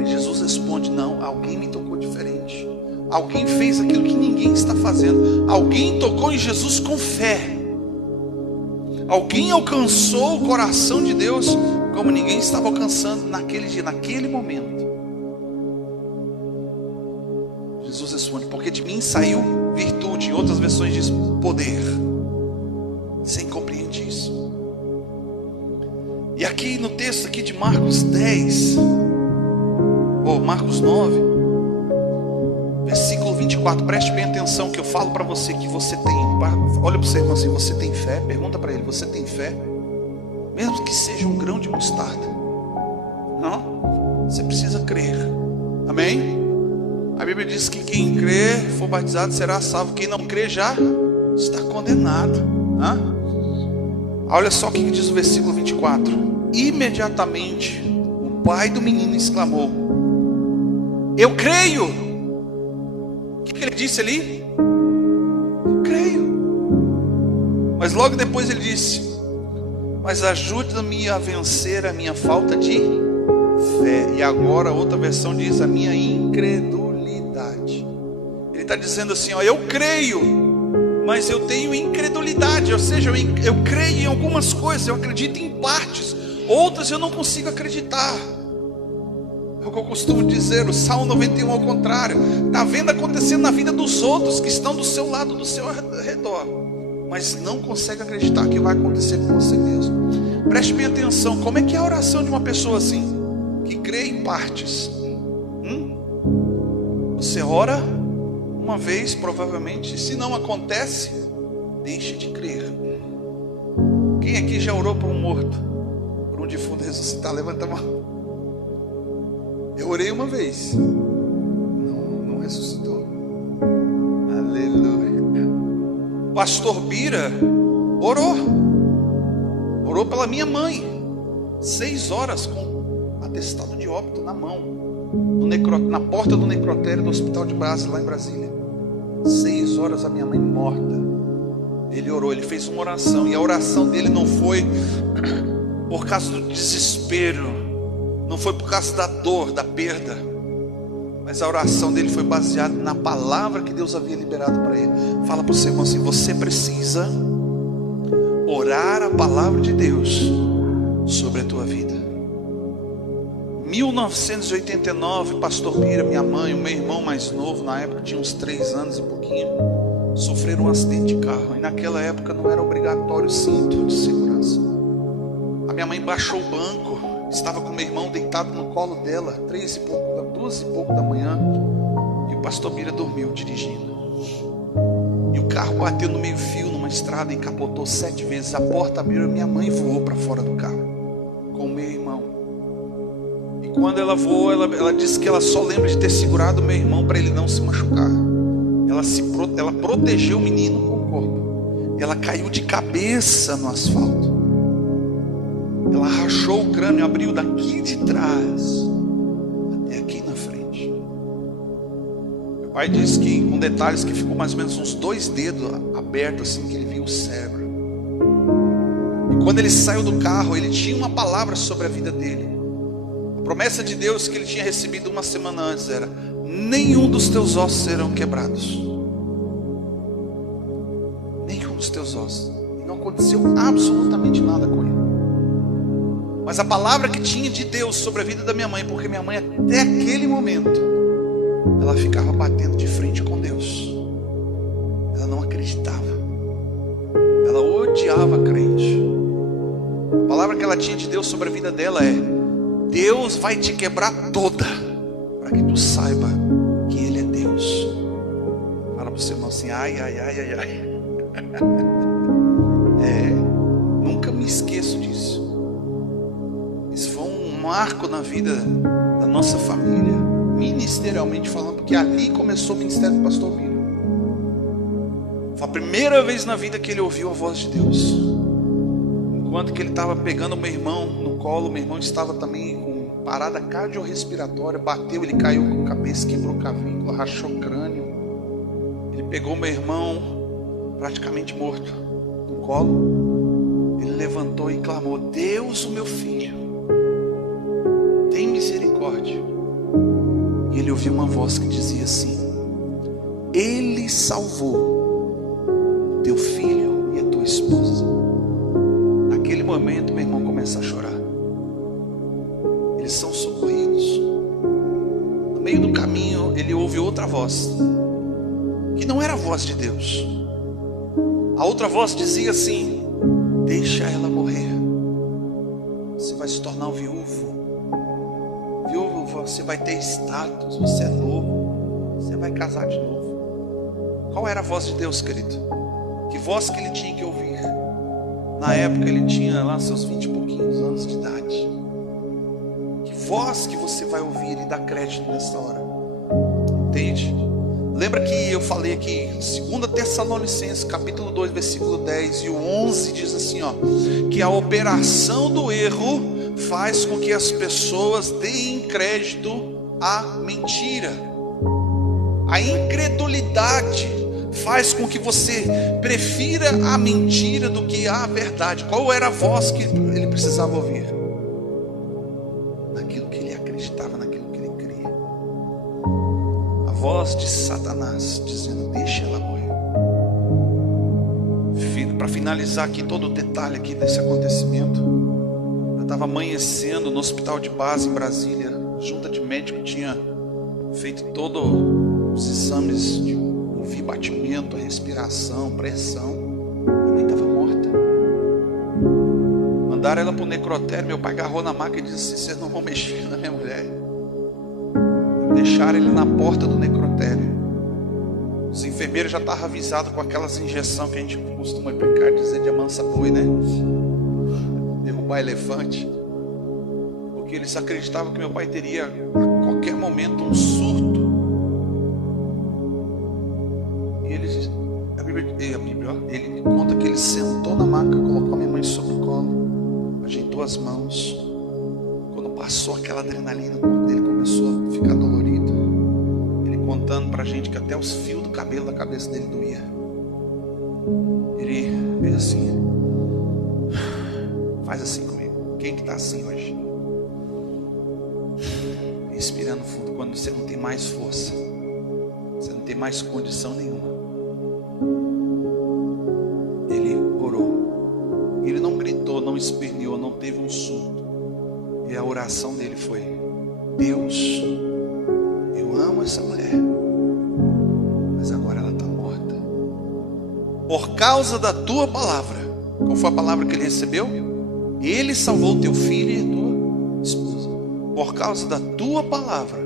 E Jesus responde: não, alguém me tocou diferente. Alguém fez aquilo que ninguém está fazendo. Alguém tocou em Jesus com fé. Alguém alcançou o coração de Deus como ninguém estava alcançando naquele dia, naquele momento. Jesus responde: porque de mim saiu virtude. Em outras versões diz poder. Você compreende isso? E aqui no texto aqui de Marcos 10, ou Marcos 9, versículo 24, preste bem atenção que eu falo para você que você tem. Olha para você, irmão, assim: você tem fé? Pergunta para ele: você tem fé? Mesmo que seja um grão de mostarda. Não? Você precisa crer. Amém? A Bíblia diz que quem crer, for batizado, será salvo. Quem não crer já está condenado. Olha só o que diz o versículo 24. Imediatamente o pai do menino exclamou: eu creio. O que ele disse ali? Eu creio. Mas logo depois ele disse: mas ajuda-me a vencer a minha falta de fé. E agora outra versão diz: a minha incredulidade. Ele está dizendo assim: ó, eu creio, mas eu tenho incredulidade. Ou seja, eu creio em algumas coisas, eu acredito em partes, outras eu não consigo acreditar. É o que eu costumo dizer, o Salmo 91 ao contrário. Está vendo acontecendo na vida dos outros que estão do seu lado, do seu redor, mas não consegue acreditar que vai acontecer com você mesmo. Preste bem atenção, como é que é a oração de uma pessoa assim, que crê em partes? Você ora uma vez, provavelmente, se não acontece, deixe de crer. Quem aqui já orou por um morto, por um defunto ressuscitar? Levanta a mão. Eu orei uma vez, não ressuscitou. Aleluia. Pastor Bira orou pela minha mãe, 6 horas com atestado de óbito na mão, na porta do necrotério do Hospital de Brás, lá em Brasília. 6 horas a minha mãe morta. Ele orou, ele fez uma oração, e a oração dele não foi por causa do desespero, não foi por causa da dor, da perda, mas a oração dele foi baseada na palavra que Deus havia liberado para ele. Fala para o seu irmão assim: você precisa orar a palavra de Deus sobre a tua vida. 1989, pastor Bira, minha mãe, o meu irmão mais novo, na época tinha uns 3 anos e pouquinho, sofreram um acidente de carro, e naquela época não era obrigatório o cinto de segurança. A minha mãe baixou o banco, estava com meu irmão deitado no colo dela, 2 e pouco da manhã, e o pastor Bira dormiu dirigindo, e o carro bateu no meio fio numa estrada e capotou 7 vezes. A porta abriu e minha mãe voou para fora do carro com o meu irmão. E quando ela voou, ela disse que ela só lembra de ter segurado o meu irmão para ele não se machucar. Ela protegeu o menino com o corpo. Ela caiu de cabeça no asfalto. Ela rachou o crânio, abriu daqui de trás até aqui na frente. Meu pai disse que, com detalhes, que ficou mais ou menos uns 2 dedos abertos, assim, que ele viu o cérebro. E quando ele saiu do carro, ele tinha uma palavra sobre a vida dele. A promessa de Deus que ele tinha recebido uma semana antes era: nenhum dos teus ossos serão quebrados. Nenhum dos teus ossos. E não aconteceu absolutamente nada com ele. Mas a palavra que tinha de Deus sobre a vida da minha mãe, porque minha mãe até aquele momento, ela ficava batendo de frente com Deus. Ela não acreditava. odiava crente. A palavra que ela tinha de Deus sobre a vida dela é: Deus vai te quebrar toda, para que tu saiba que Ele é Deus. Fala para o seu irmão assim: ai, ai, ai, ai, ai. Nunca me esqueço disso. Isso foi um marco na vida da nossa família, ministerialmente falando, porque ali começou o ministério do pastor Miro. Foi a primeira vez na vida que ele ouviu a voz de Deus. Enquanto que ele estava pegando o meu irmão no colo, meu irmão estava também com parada cardiorrespiratória, bateu, ele caiu com a cabeça, quebrou clavícula, rachou o crânio. Ele pegou meu irmão praticamente morto no colo. Ele levantou e clamou: Deus, o meu filho, tem misericórdia. E ele ouviu uma voz que dizia assim: Ele salvou teu filho e a tua esposa. Naquele momento meu irmão começa a chorar. Eles são socorridos. No meio do caminho ele ouve outra voz, que não era a voz de Deus. A outra voz dizia assim: deixa ela morrer. Você vai se tornar um viúvo. Viúvo, você vai ter status, você é novo, você vai casar de novo. Qual era a voz de Deus, querido? Que voz que ele tinha que ouvir? Na época ele tinha lá seus 20 e pouquinhos anos de idade. Que voz que você vai ouvir e dar crédito nessa hora? Entende? Lembra que eu falei aqui, 2 Tessalonicenses, capítulo 2, versículo 10 e o 11 diz assim, ó, que a operação do erro faz com que as pessoas deem crédito à mentira. A incredulidade faz com que você prefira a mentira do que a verdade. Qual era a voz que ele precisava ouvir? Naquilo que ele acreditava, naquilo que ele cria. A voz de Satanás dizendo: deixa ela morrer. Para finalizar aqui todo o detalhe aqui desse acontecimento, eu estava amanhecendo no hospital de base em Brasília. A junta de médico tinha feito todos os exames de ouvir batimento, respiração, pressão. Minha mãe estava morta. Mandaram ela para o necrotério. Meu pai agarrou na maca e disse assim: vocês não vão mexer na minha mulher. Deixaram ele na porta do necrotério. Os enfermeiros já estavam avisados com aquelas injeções que a gente costuma brincar, dizer de amansa boi, né? Derrubar elefante. Porque eles acreditavam que meu pai teria a qualquer momento um surto. E a Bíblia, ele conta que ele sentou na maca, colocou a minha mãe sobre o colo, ajeitou as mãos. Quando passou aquela adrenalina, o corpo dele começou a ficar dolorido. Ele contando pra gente que até os fios do cabelo da cabeça dele doía. Ele fez assim: faz assim comigo. Quem que tá assim hoje? Respirando fundo. Quando você não tem mais força, você não tem mais condição nenhuma, ele orou. Ele não gritou, não esperneou, não teve um surto. E a oração dele foi: Deus, eu amo essa mulher, mas agora ela está morta. Por causa da tua palavra. Qual foi a palavra que ele recebeu? Ele salvou teu filho e a tua esposa. Por causa da tua palavra,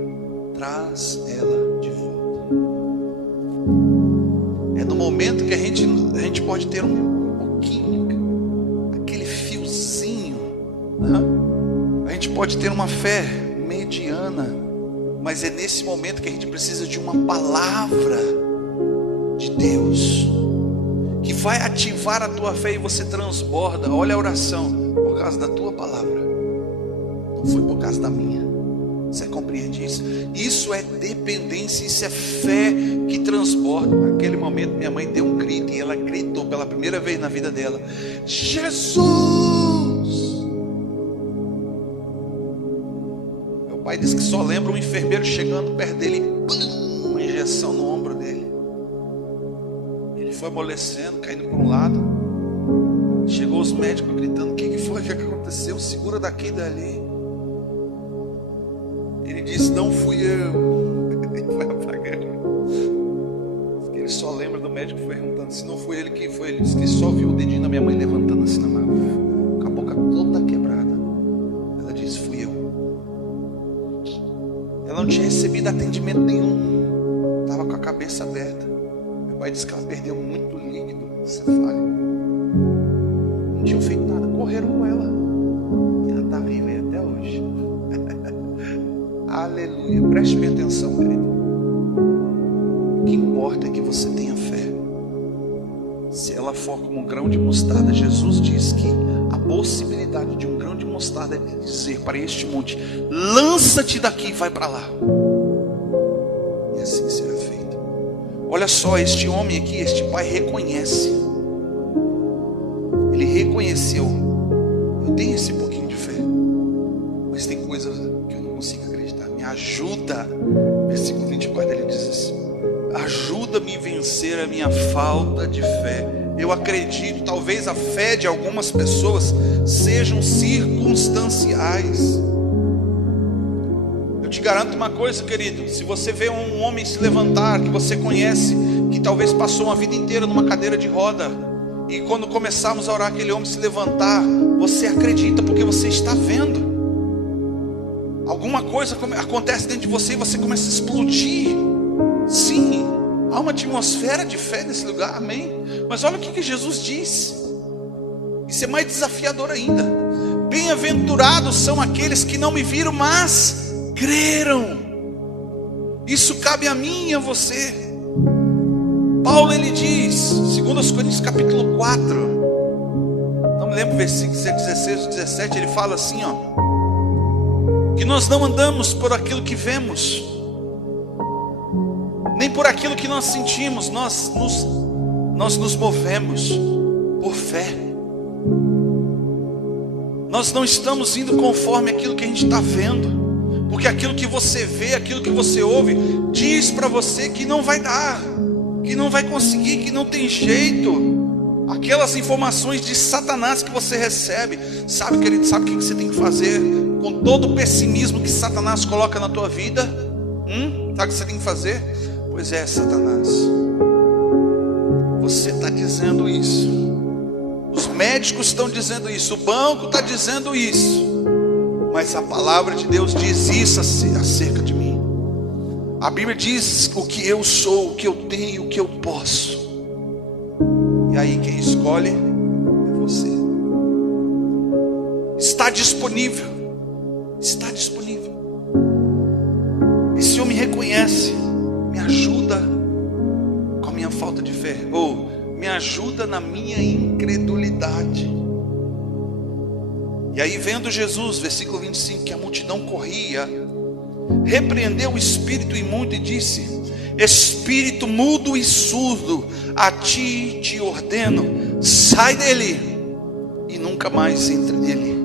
traz ela de volta. É no momento que a gente pode ter um pouquinho, aquele fiozinho, né? A gente pode ter uma fé mediana, mas é nesse momento que a gente precisa de uma palavra de Deus, que vai ativar a tua fé e você transborda. Olha a oração: por causa da tua palavra, não foi por causa da minha. Você compreende isso? Isso é dependência, isso é fé que transborda. Naquele momento minha mãe deu um grito e ela gritou pela primeira vez na vida dela: Jesus! Meu pai disse que só lembra um enfermeiro chegando perto dele e pum, uma injeção no ombro dele. Ele foi amolecendo, caindo para um lado. Chegou os médicos gritando: o que foi que aconteceu? Segura daqui e dali. Ele disse: não fui eu. Ele foi apagando. Ele só lembra do médico perguntando se não foi ele, quem foi. Ele disse que só viu o dedinho da minha mãe levantando. movimento nenhum, estava com a cabeça aberta. Meu pai disse que ela perdeu muito líquido cefálico. Não tinham feito nada, correram com ela. E ela está viva aí até hoje. Aleluia. Preste bem atenção, querido. O que importa é que você tenha fé. Se ela for como um grão de mostarda, Jesus diz que a possibilidade de um grão de mostarda é dizer para este monte: lança-te daqui e vai para lá. E assim será feito. Olha só, este homem aqui, este pai reconhece. Ele reconheceu: eu tenho esse pouquinho de fé, mas tem coisas que eu não consigo acreditar. Me ajuda. Versículo 24, ele diz assim: ajuda-me a vencer a minha falta de fé. Eu acredito, talvez a fé de algumas pessoas sejam circunstanciais. Eu te garanto uma coisa, querido: se você vê um homem se levantar, que você conhece, que talvez passou uma vida inteira numa cadeira de roda, e quando começarmos a orar, aquele homem se levantar, você acredita, porque você está vendo. Alguma coisa acontece dentro de você e você começa a explodir. Sim, há uma atmosfera de fé nesse lugar, amém? Mas olha o que Jesus diz. Isso é mais desafiador ainda: bem-aventurados são aqueles que não me viram, mas creram. Isso cabe a mim e a você. Paulo, ele diz, 2 Coríntios capítulo 4, não me lembro, versículos 16 ou 17, ele fala assim, que nós não andamos por aquilo que vemos, nem por aquilo que nós sentimos, nós nos movemos por fé. Nós não estamos indo conforme aquilo que a gente está vendo, porque aquilo que você vê, aquilo que você ouve, diz para você que não vai dar, que não vai conseguir, que não tem jeito. Aquelas informações de Satanás que você recebe. Sabe, querido, sabe o que você tem que fazer com todo o pessimismo que Satanás coloca na tua vida? Sabe o que você tem que fazer? Pois é, Satanás, você está dizendo isso, os médicos estão dizendo isso, o banco está dizendo isso, mas a palavra de Deus diz isso acerca de mim. A Bíblia diz o que eu sou, o que eu tenho, o que eu posso. E aí quem escolhe é você. Está disponível. Está disponível. Esse homem reconhece: me ajuda com a minha falta de fé, ou me ajuda na minha incredulidade. E aí, vendo Jesus, versículo 25, que a multidão corria, repreendeu o espírito imundo e disse: espírito mudo e surdo, a ti te ordeno, sai dele e nunca mais entre nele.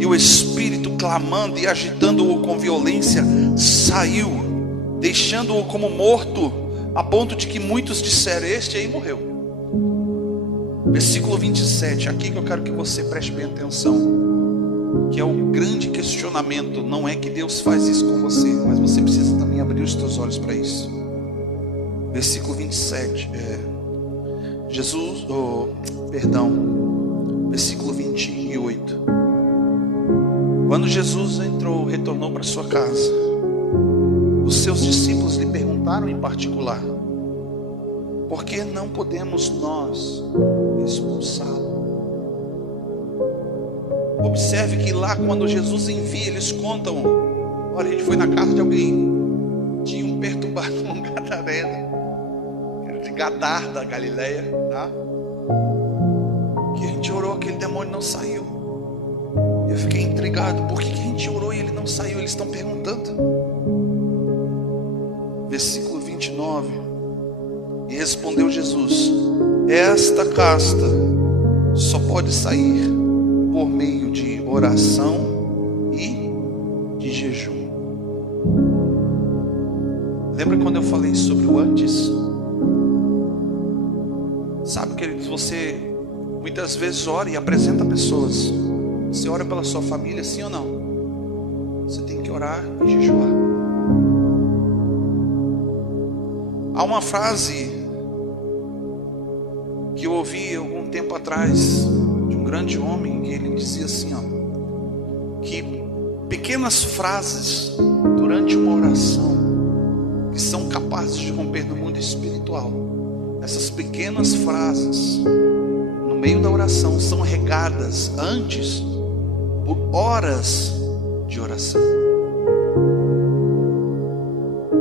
E o espírito, clamando e agitando-o com violência, saiu, deixando-o como morto, a ponto de que muitos disseram: este aí morreu. Versículo 27, aqui que eu quero que você preste bem atenção, que é o grande questionamento. Não é que Deus faz isso com você, mas você precisa também abrir os teus olhos para isso. Versículo 27, versículo 28. Quando Jesus retornou para sua casa, os seus discípulos lhe perguntaram em particular: por que não podemos nós expulsá-lo? Observe que lá, quando Jesus envia, eles contam: olha, a gente foi na casa de alguém, tinha um perturbado, um gadareno, de Gadar da Galileia, tá? Que a gente orou, aquele demônio não saiu. Eu fiquei intrigado: por que a gente orou e ele não saiu? Eles estão perguntando. Versículo 29. E respondeu Jesus: esta casta só pode sair por meio de oração e de jejum. Lembra quando eu falei sobre o antes? Sabe, queridos, você muitas vezes ora e apresenta pessoas. Você ora pela sua família, sim ou não? Você tem que orar e jejuar. Há uma frase que eu ouvi algum tempo atrás de um grande homem, que ele dizia assim, que pequenas frases durante uma oração capazes de romper no mundo espiritual, essas pequenas frases no meio da oração são regadas antes por horas de oração.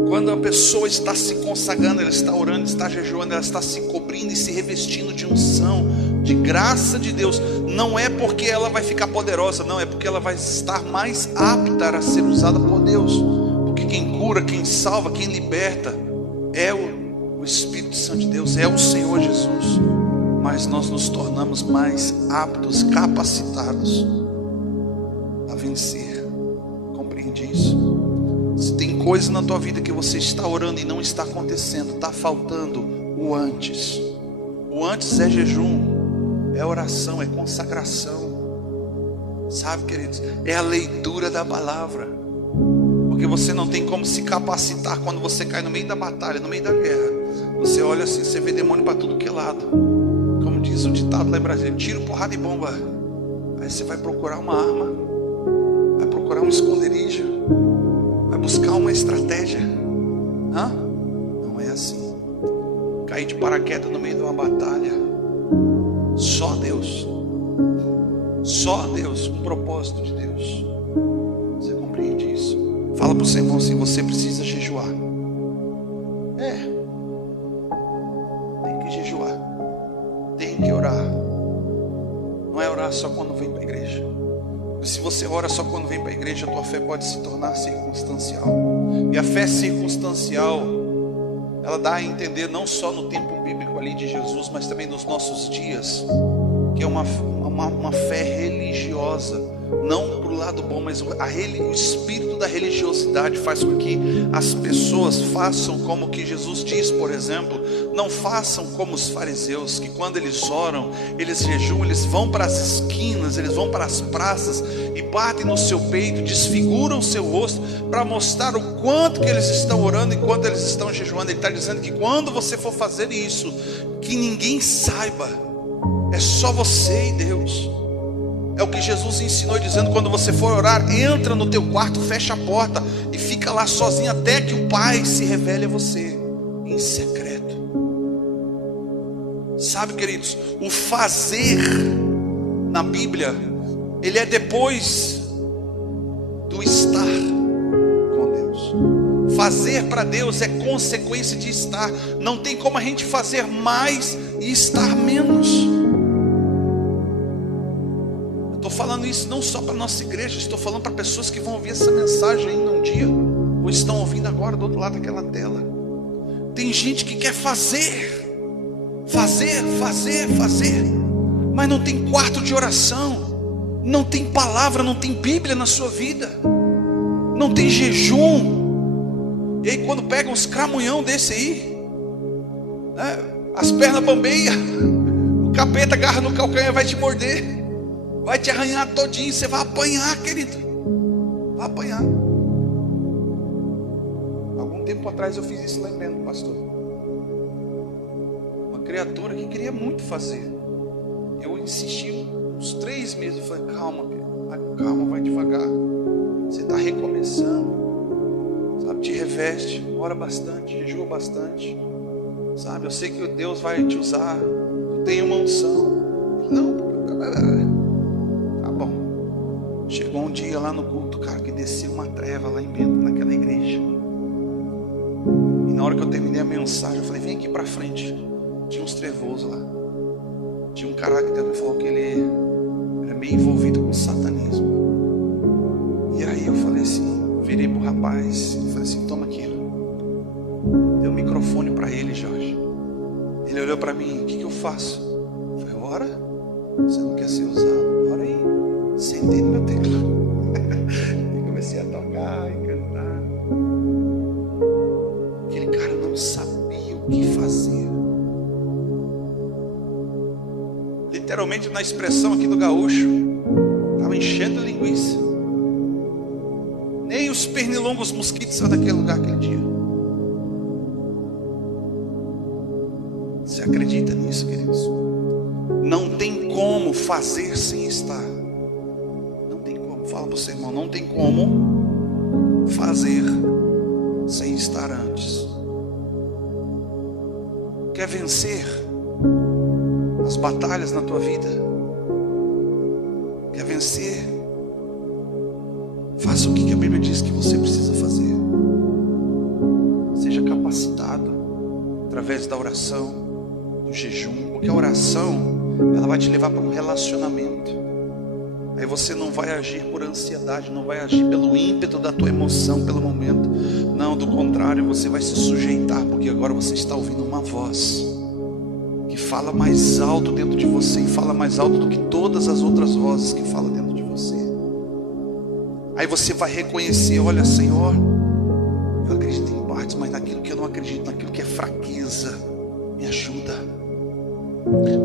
Quando a pessoa está se consagrando, ela está orando, está jejuando, ela está se cobrindo e se revestindo de unção, de graça de Deus, não é porque ela vai ficar poderosa, não, é porque ela vai estar mais apta a ser usada por Deus, porque quem cura, quem salva, quem liberta é o Espírito Santo de Deus, é o Senhor Jesus. Mas nós nos tornamos mais aptos, capacitados a vencer. Compreende isso? Se tem coisa na tua vida que você está orando e não está acontecendo, está faltando o antes. O antes é jejum, é oração, é consagração. Sabe, queridos? É a leitura da palavra. Porque você não tem como se capacitar quando você cai no meio da batalha, no meio da guerra. Você olha assim, você vê demônio para tudo que é lado. Como diz o ditado lá em Brasília: tiro, porrada e bomba. Aí você vai procurar uma arma, vai procurar um esconderijo, vai buscar uma estratégia. Não é assim. Cair de paraquedas no meio de uma batalha. Só Deus, um propósito de Deus. Você compreende isso? Fala para o seu irmão assim: você precisa jejuar. Tem que jejuar, tem que orar. Não é orar só quando vem para a igreja. Porque se você ora só quando vem para a igreja, a tua fé pode se tornar circunstancial. E a fé circunstancial, ela dá a entender não só no tempo bíblico ali de Jesus, mas também nos nossos dias, que é uma fé religiosa, não para o lado bom, mas o espírito da religiosidade faz com que as pessoas façam como que Jesus diz, por exemplo: não façam como os fariseus, que quando eles oram, eles jejuam, eles vão para as esquinas, eles vão para as praças e batem no seu peito, desfiguram o seu rosto para mostrar o quanto que eles estão orando e quanto eles estão jejuando. Ele está dizendo que quando você for fazer isso, que ninguém saiba, é só você e Deus. É o que Jesus ensinou, dizendo: quando você for orar, entra no teu quarto, fecha a porta e fica lá sozinho até que o Pai se revele a você em secreto. Sabe, queridos, o fazer na Bíblia, ele é depois do estar com Deus. Fazer para Deus é consequência de estar. Não tem como a gente fazer mais e estar menos. Estou falando isso não só para a nossa igreja, estou falando para pessoas que vão ouvir essa mensagem ainda um dia, ou estão ouvindo agora do outro lado daquela tela. Tem gente que quer fazer, mas não tem quarto de oração, não tem palavra, não tem Bíblia na sua vida, não tem jejum. E aí quando pega uns cramunhão desse aí, né, as pernas bambeiam, o capeta agarra no calcanhar e vai te morder, vai te arranhar todinho, você vai apanhar, querido, vai apanhar. Algum tempo atrás eu fiz isso lá em Bento, pastor. Uma criatura que queria muito fazer, eu insisti uns 3 meses, eu falei: calma, calma, vai devagar, você está recomeçando, sabe, te reveste, ora bastante, jejua bastante, sabe, eu sei que Deus vai te usar, tu tem uma unção. Não, tá bom. Chegou um dia lá no culto, cara, que desceu uma treva lá em Bento, naquela igreja, e na hora que eu terminei a mensagem, eu falei: vem aqui pra frente. Tinha uns trevosos lá, tinha um cara que também falou que ele era meio envolvido com satanismo. E aí eu falei assim, virei pro rapaz e falei assim: toma aqui. Dei o microfone para ele, Jorge. Ele olhou para mim: o que eu faço? Eu falei: ora, você não quer ser usado? Ora aí. Sentei no meu teclado e comecei a tocar e cantar. Aquele cara não sabia o que fazer. Literalmente, na expressão aqui do gaúcho, estava enchendo linguiça. Nem os pernilongos mosquitos saiu daquele lugar aquele dia. Você acredita nisso, queridos? Não tem como fazer sem estar. Não tem como. Fala para o seu irmão: não tem como fazer sem estar antes. Quer vencer as batalhas na tua vida? Quer vencer? Faça o que a Bíblia diz que você precisa fazer. Seja capacitado através da oração, do jejum, porque a oração, ela vai te levar para um relacionamento. Aí você não vai agir por ansiedade, não vai agir pelo ímpeto da tua emoção, pelo momento. Não, do contrário, você vai se sujeitar, porque agora você está ouvindo uma voz que fala mais alto dentro de você, e fala mais alto do que todas as outras vozes que falam dentro de você. Aí você vai reconhecer: olha, Senhor, eu acredito em partes, mas naquilo que eu não acredito, naquilo que é fraqueza, me ajuda.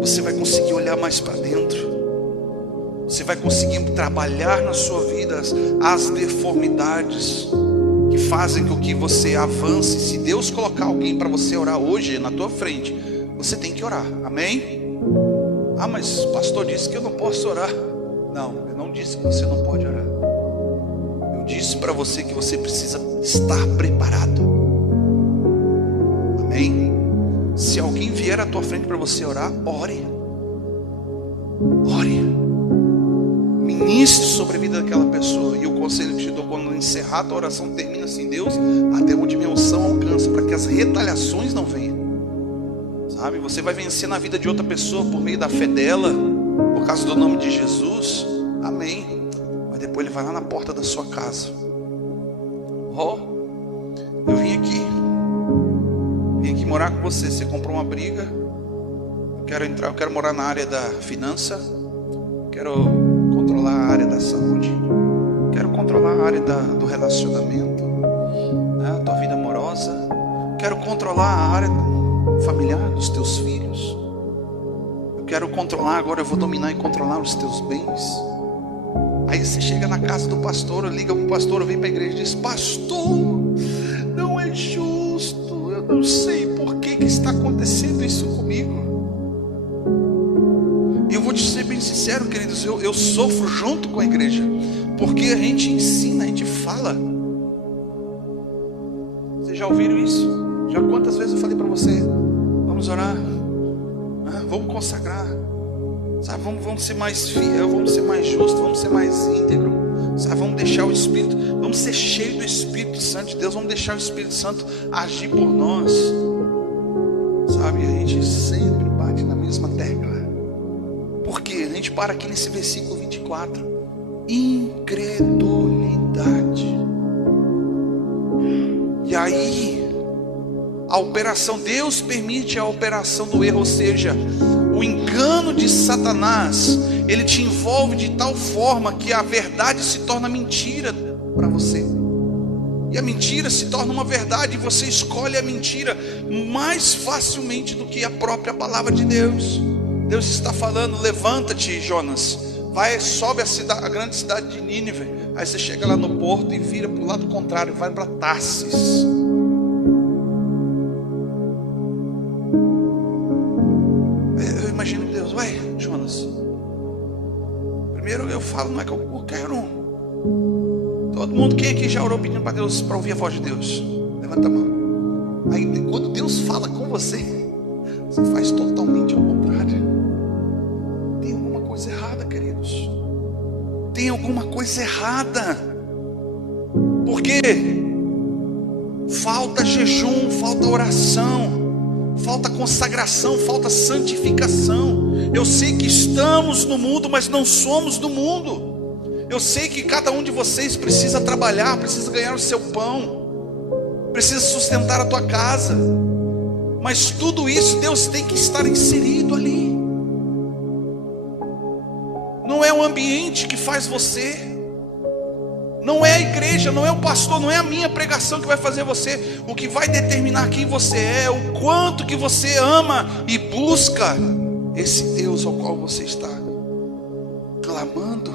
Você vai conseguir olhar mais para dentro. Você vai conseguir trabalhar na sua vida as deformidades que fazem com que você avance. Se Deus colocar alguém para você orar hoje na tua frente, você tem que orar, amém? Ah, mas o pastor disse que eu não posso orar. Não, eu não disse que você não pode orar. Eu disse para você que você precisa estar preparado, amém? Se alguém vier à tua frente para você orar, ore. Ore. Ministre sobre a vida daquela pessoa. E o conselho que te dou: quando encerrar a tua oração, termina assim: Deus, até onde minha unção alcança, para que as retaliações não venham. Sabe, você vai vencer na vida de outra pessoa por meio da fé dela, por causa do nome de Jesus, amém. Mas depois ele vai lá na porta da sua casa: ó, eu vim aqui morar com você. Você comprou uma briga, eu quero morar na área da finança, quero controlar a área da saúde, quero controlar a área do relacionamento, né, tua vida amorosa, quero controlar a área familiar dos teus filhos, eu quero controlar, agora eu vou dominar e controlar os teus bens. Aí você chega na casa do pastor, liga para o pastor, vem para a igreja e diz: pastor, não é justo, eu não sei por que está acontecendo isso comigo. E eu vou te ser bem sincero, queridos, eu sofro junto com a igreja, porque a gente ensina, a gente fala. Vocês já ouviram isso? Já quantas vezes eu falei para você: vamos orar, vamos consagrar, sabe? Vamos ser mais fiel, vamos ser mais justos, vamos ser mais íntegro, sabe? Vamos deixar o Espírito, vamos ser cheios do Espírito Santo de Deus, vamos deixar o Espírito Santo agir por nós, sabe? A gente sempre bate na mesma tecla. Porque a gente para aqui nesse versículo 24: incredulidade. E aí, a operação, Deus permite a operação do erro, ou seja, o engano de Satanás, ele te envolve de tal forma que a verdade se torna mentira para você. E a mentira se torna uma verdade, e você escolhe a mentira mais facilmente do que a própria palavra de Deus. Deus está falando: levanta-te, Jonas, vai, sobe a grande cidade de Nínive. Aí você chega lá no porto e vira para o lado contrário, vai para Tarsis. Eu imagino Deus: ué, Jonas, primeiro eu falo, não é que eu quero. Todo mundo, quem aqui já orou pedindo para Deus, para ouvir a voz de Deus? Levanta a mão. Aí quando Deus fala com você, você faz totalmente ao contrário. Tem alguma coisa errada, queridos. Tem alguma coisa errada. Porque falta jejum, falta oração, falta consagração, falta santificação. Eu sei que estamos no mundo, mas não somos do mundo. Eu sei que cada um de vocês precisa trabalhar, precisa ganhar o seu pão, precisa sustentar a tua casa. Mas tudo isso Deus tem que estar inserido ali. Não é o ambiente que faz você, não é a igreja, não é o pastor, não é a minha pregação que vai fazer você. O que vai determinar quem você é o quanto que você ama e busca esse Deus ao qual você está clamando.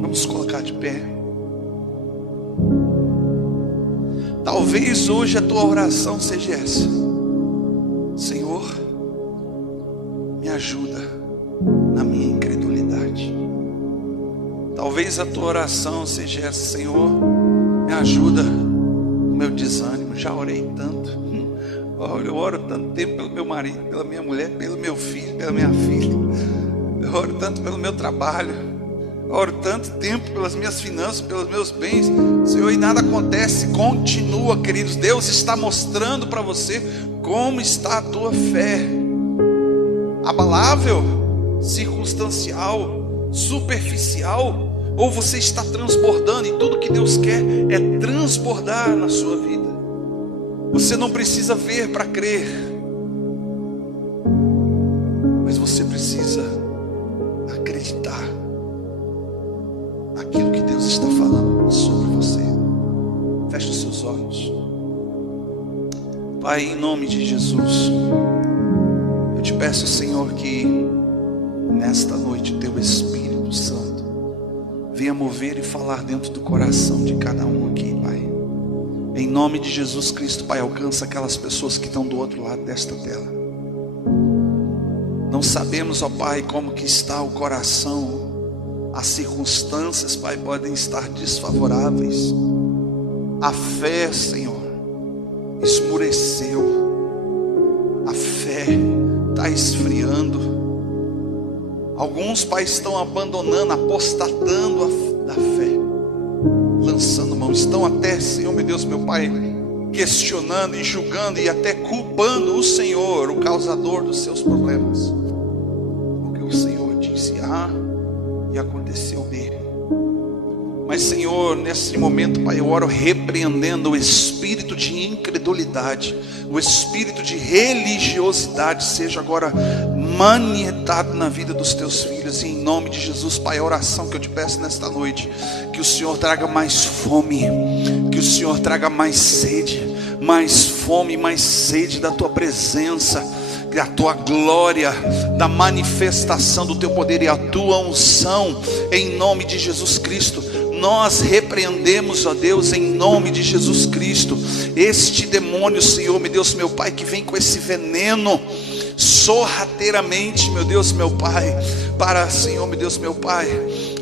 Vamos colocar de pé. Talvez hoje a tua oração seja essa: Senhor, me ajuda na minha incredulidade. Talvez a tua oração seja essa: Senhor, me ajuda no meu desânimo. Já orei tanto. Eu oro tanto tempo pelo meu marido, pela minha mulher, pelo meu filho, pela minha filha. Eu oro tanto pelo meu trabalho. Eu oro tanto tempo pelas minhas finanças, pelos meus bens, Senhor, e nada acontece. Continua, queridos. Deus está mostrando para você como está a tua fé. Abalável, circunstancial, superficial, ou você está transbordando, e tudo que Deus quer é transbordar na sua vida. Você não precisa ver para crer, mas você precisa acreditar naquilo que Deus está falando sobre você. Feche os seus olhos. Pai, em nome de Jesus, eu te peço, Senhor, que nesta noite o teu Espírito Santo venha mover e falar dentro do coração de cada um aqui, Pai. Em nome de Jesus Cristo, Pai, alcança aquelas pessoas que estão do outro lado desta tela. Não sabemos, ó Pai, como que está o coração. As circunstâncias, Pai, podem estar desfavoráveis. A fé, Senhor, esmureceu. A fé está esfriando. Alguns, Pai, estão abandonando, apostatando da fé, lançando mão. Estão até, Senhor, meu Deus, meu Pai, questionando e julgando e até culpando o Senhor, o causador dos seus problemas, porque o Senhor disse A e aconteceu B. Mas, Senhor, nesse momento, Pai, eu oro repreendendo o espírito de incredulidade, o espírito de religiosidade seja agora manietado na vida dos teus filhos. E em nome de Jesus, Pai, a oração que eu te peço nesta noite, que o Senhor traga mais fome, que o Senhor traga mais sede, mais fome, mais sede da tua presença, da tua glória, da manifestação do teu poder e a tua unção, em nome de Jesus Cristo. Nós repreendemos, ó Deus, em nome de Jesus Cristo, este demônio, Senhor, meu Deus, meu Pai, que vem com esse veneno sorrateiramente, meu Deus, meu Pai, para, Senhor, meu Deus, meu Pai,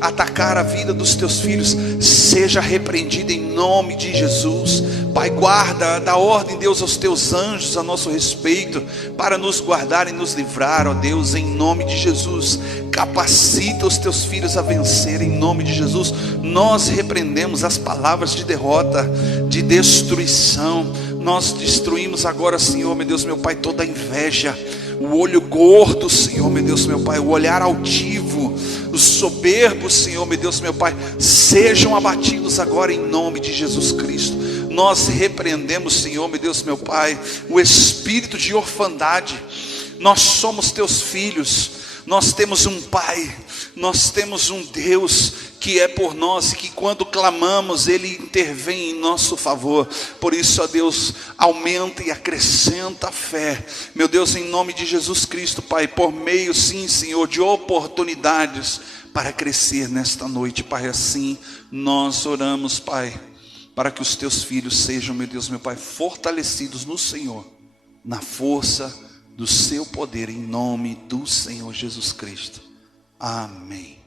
atacar a vida dos teus filhos, seja repreendido em nome de Jesus. Pai, guarda, dá ordem, Deus, aos teus anjos a nosso respeito, para nos guardar e nos livrar, ó Deus, em nome de Jesus. Capacita os teus filhos a vencer, em nome de Jesus. Nós repreendemos as palavras de derrota, de destruição. Nós destruímos agora, Senhor, meu Deus, meu Pai, toda a inveja, o olho gordo, Senhor, meu Deus, meu Pai, o olhar altivo, os soberbos, Senhor, meu Deus, meu Pai, sejam abatidos agora em nome de Jesus Cristo. Nós repreendemos, Senhor, meu Deus, meu Pai, o espírito de orfandade. Nós somos teus filhos, nós temos um Pai, nós temos um Deus que é por nós e que quando clamamos Ele intervém em nosso favor. Por isso, ó Deus, aumenta e acrescenta a fé, meu Deus, em nome de Jesus Cristo, Pai, por meio, sim, Senhor, de oportunidades para crescer nesta noite, Pai. Assim nós oramos, Pai, para que os teus filhos sejam, meu Deus, meu Pai, fortalecidos no Senhor, na força do seu poder, em nome do Senhor Jesus Cristo. Amém.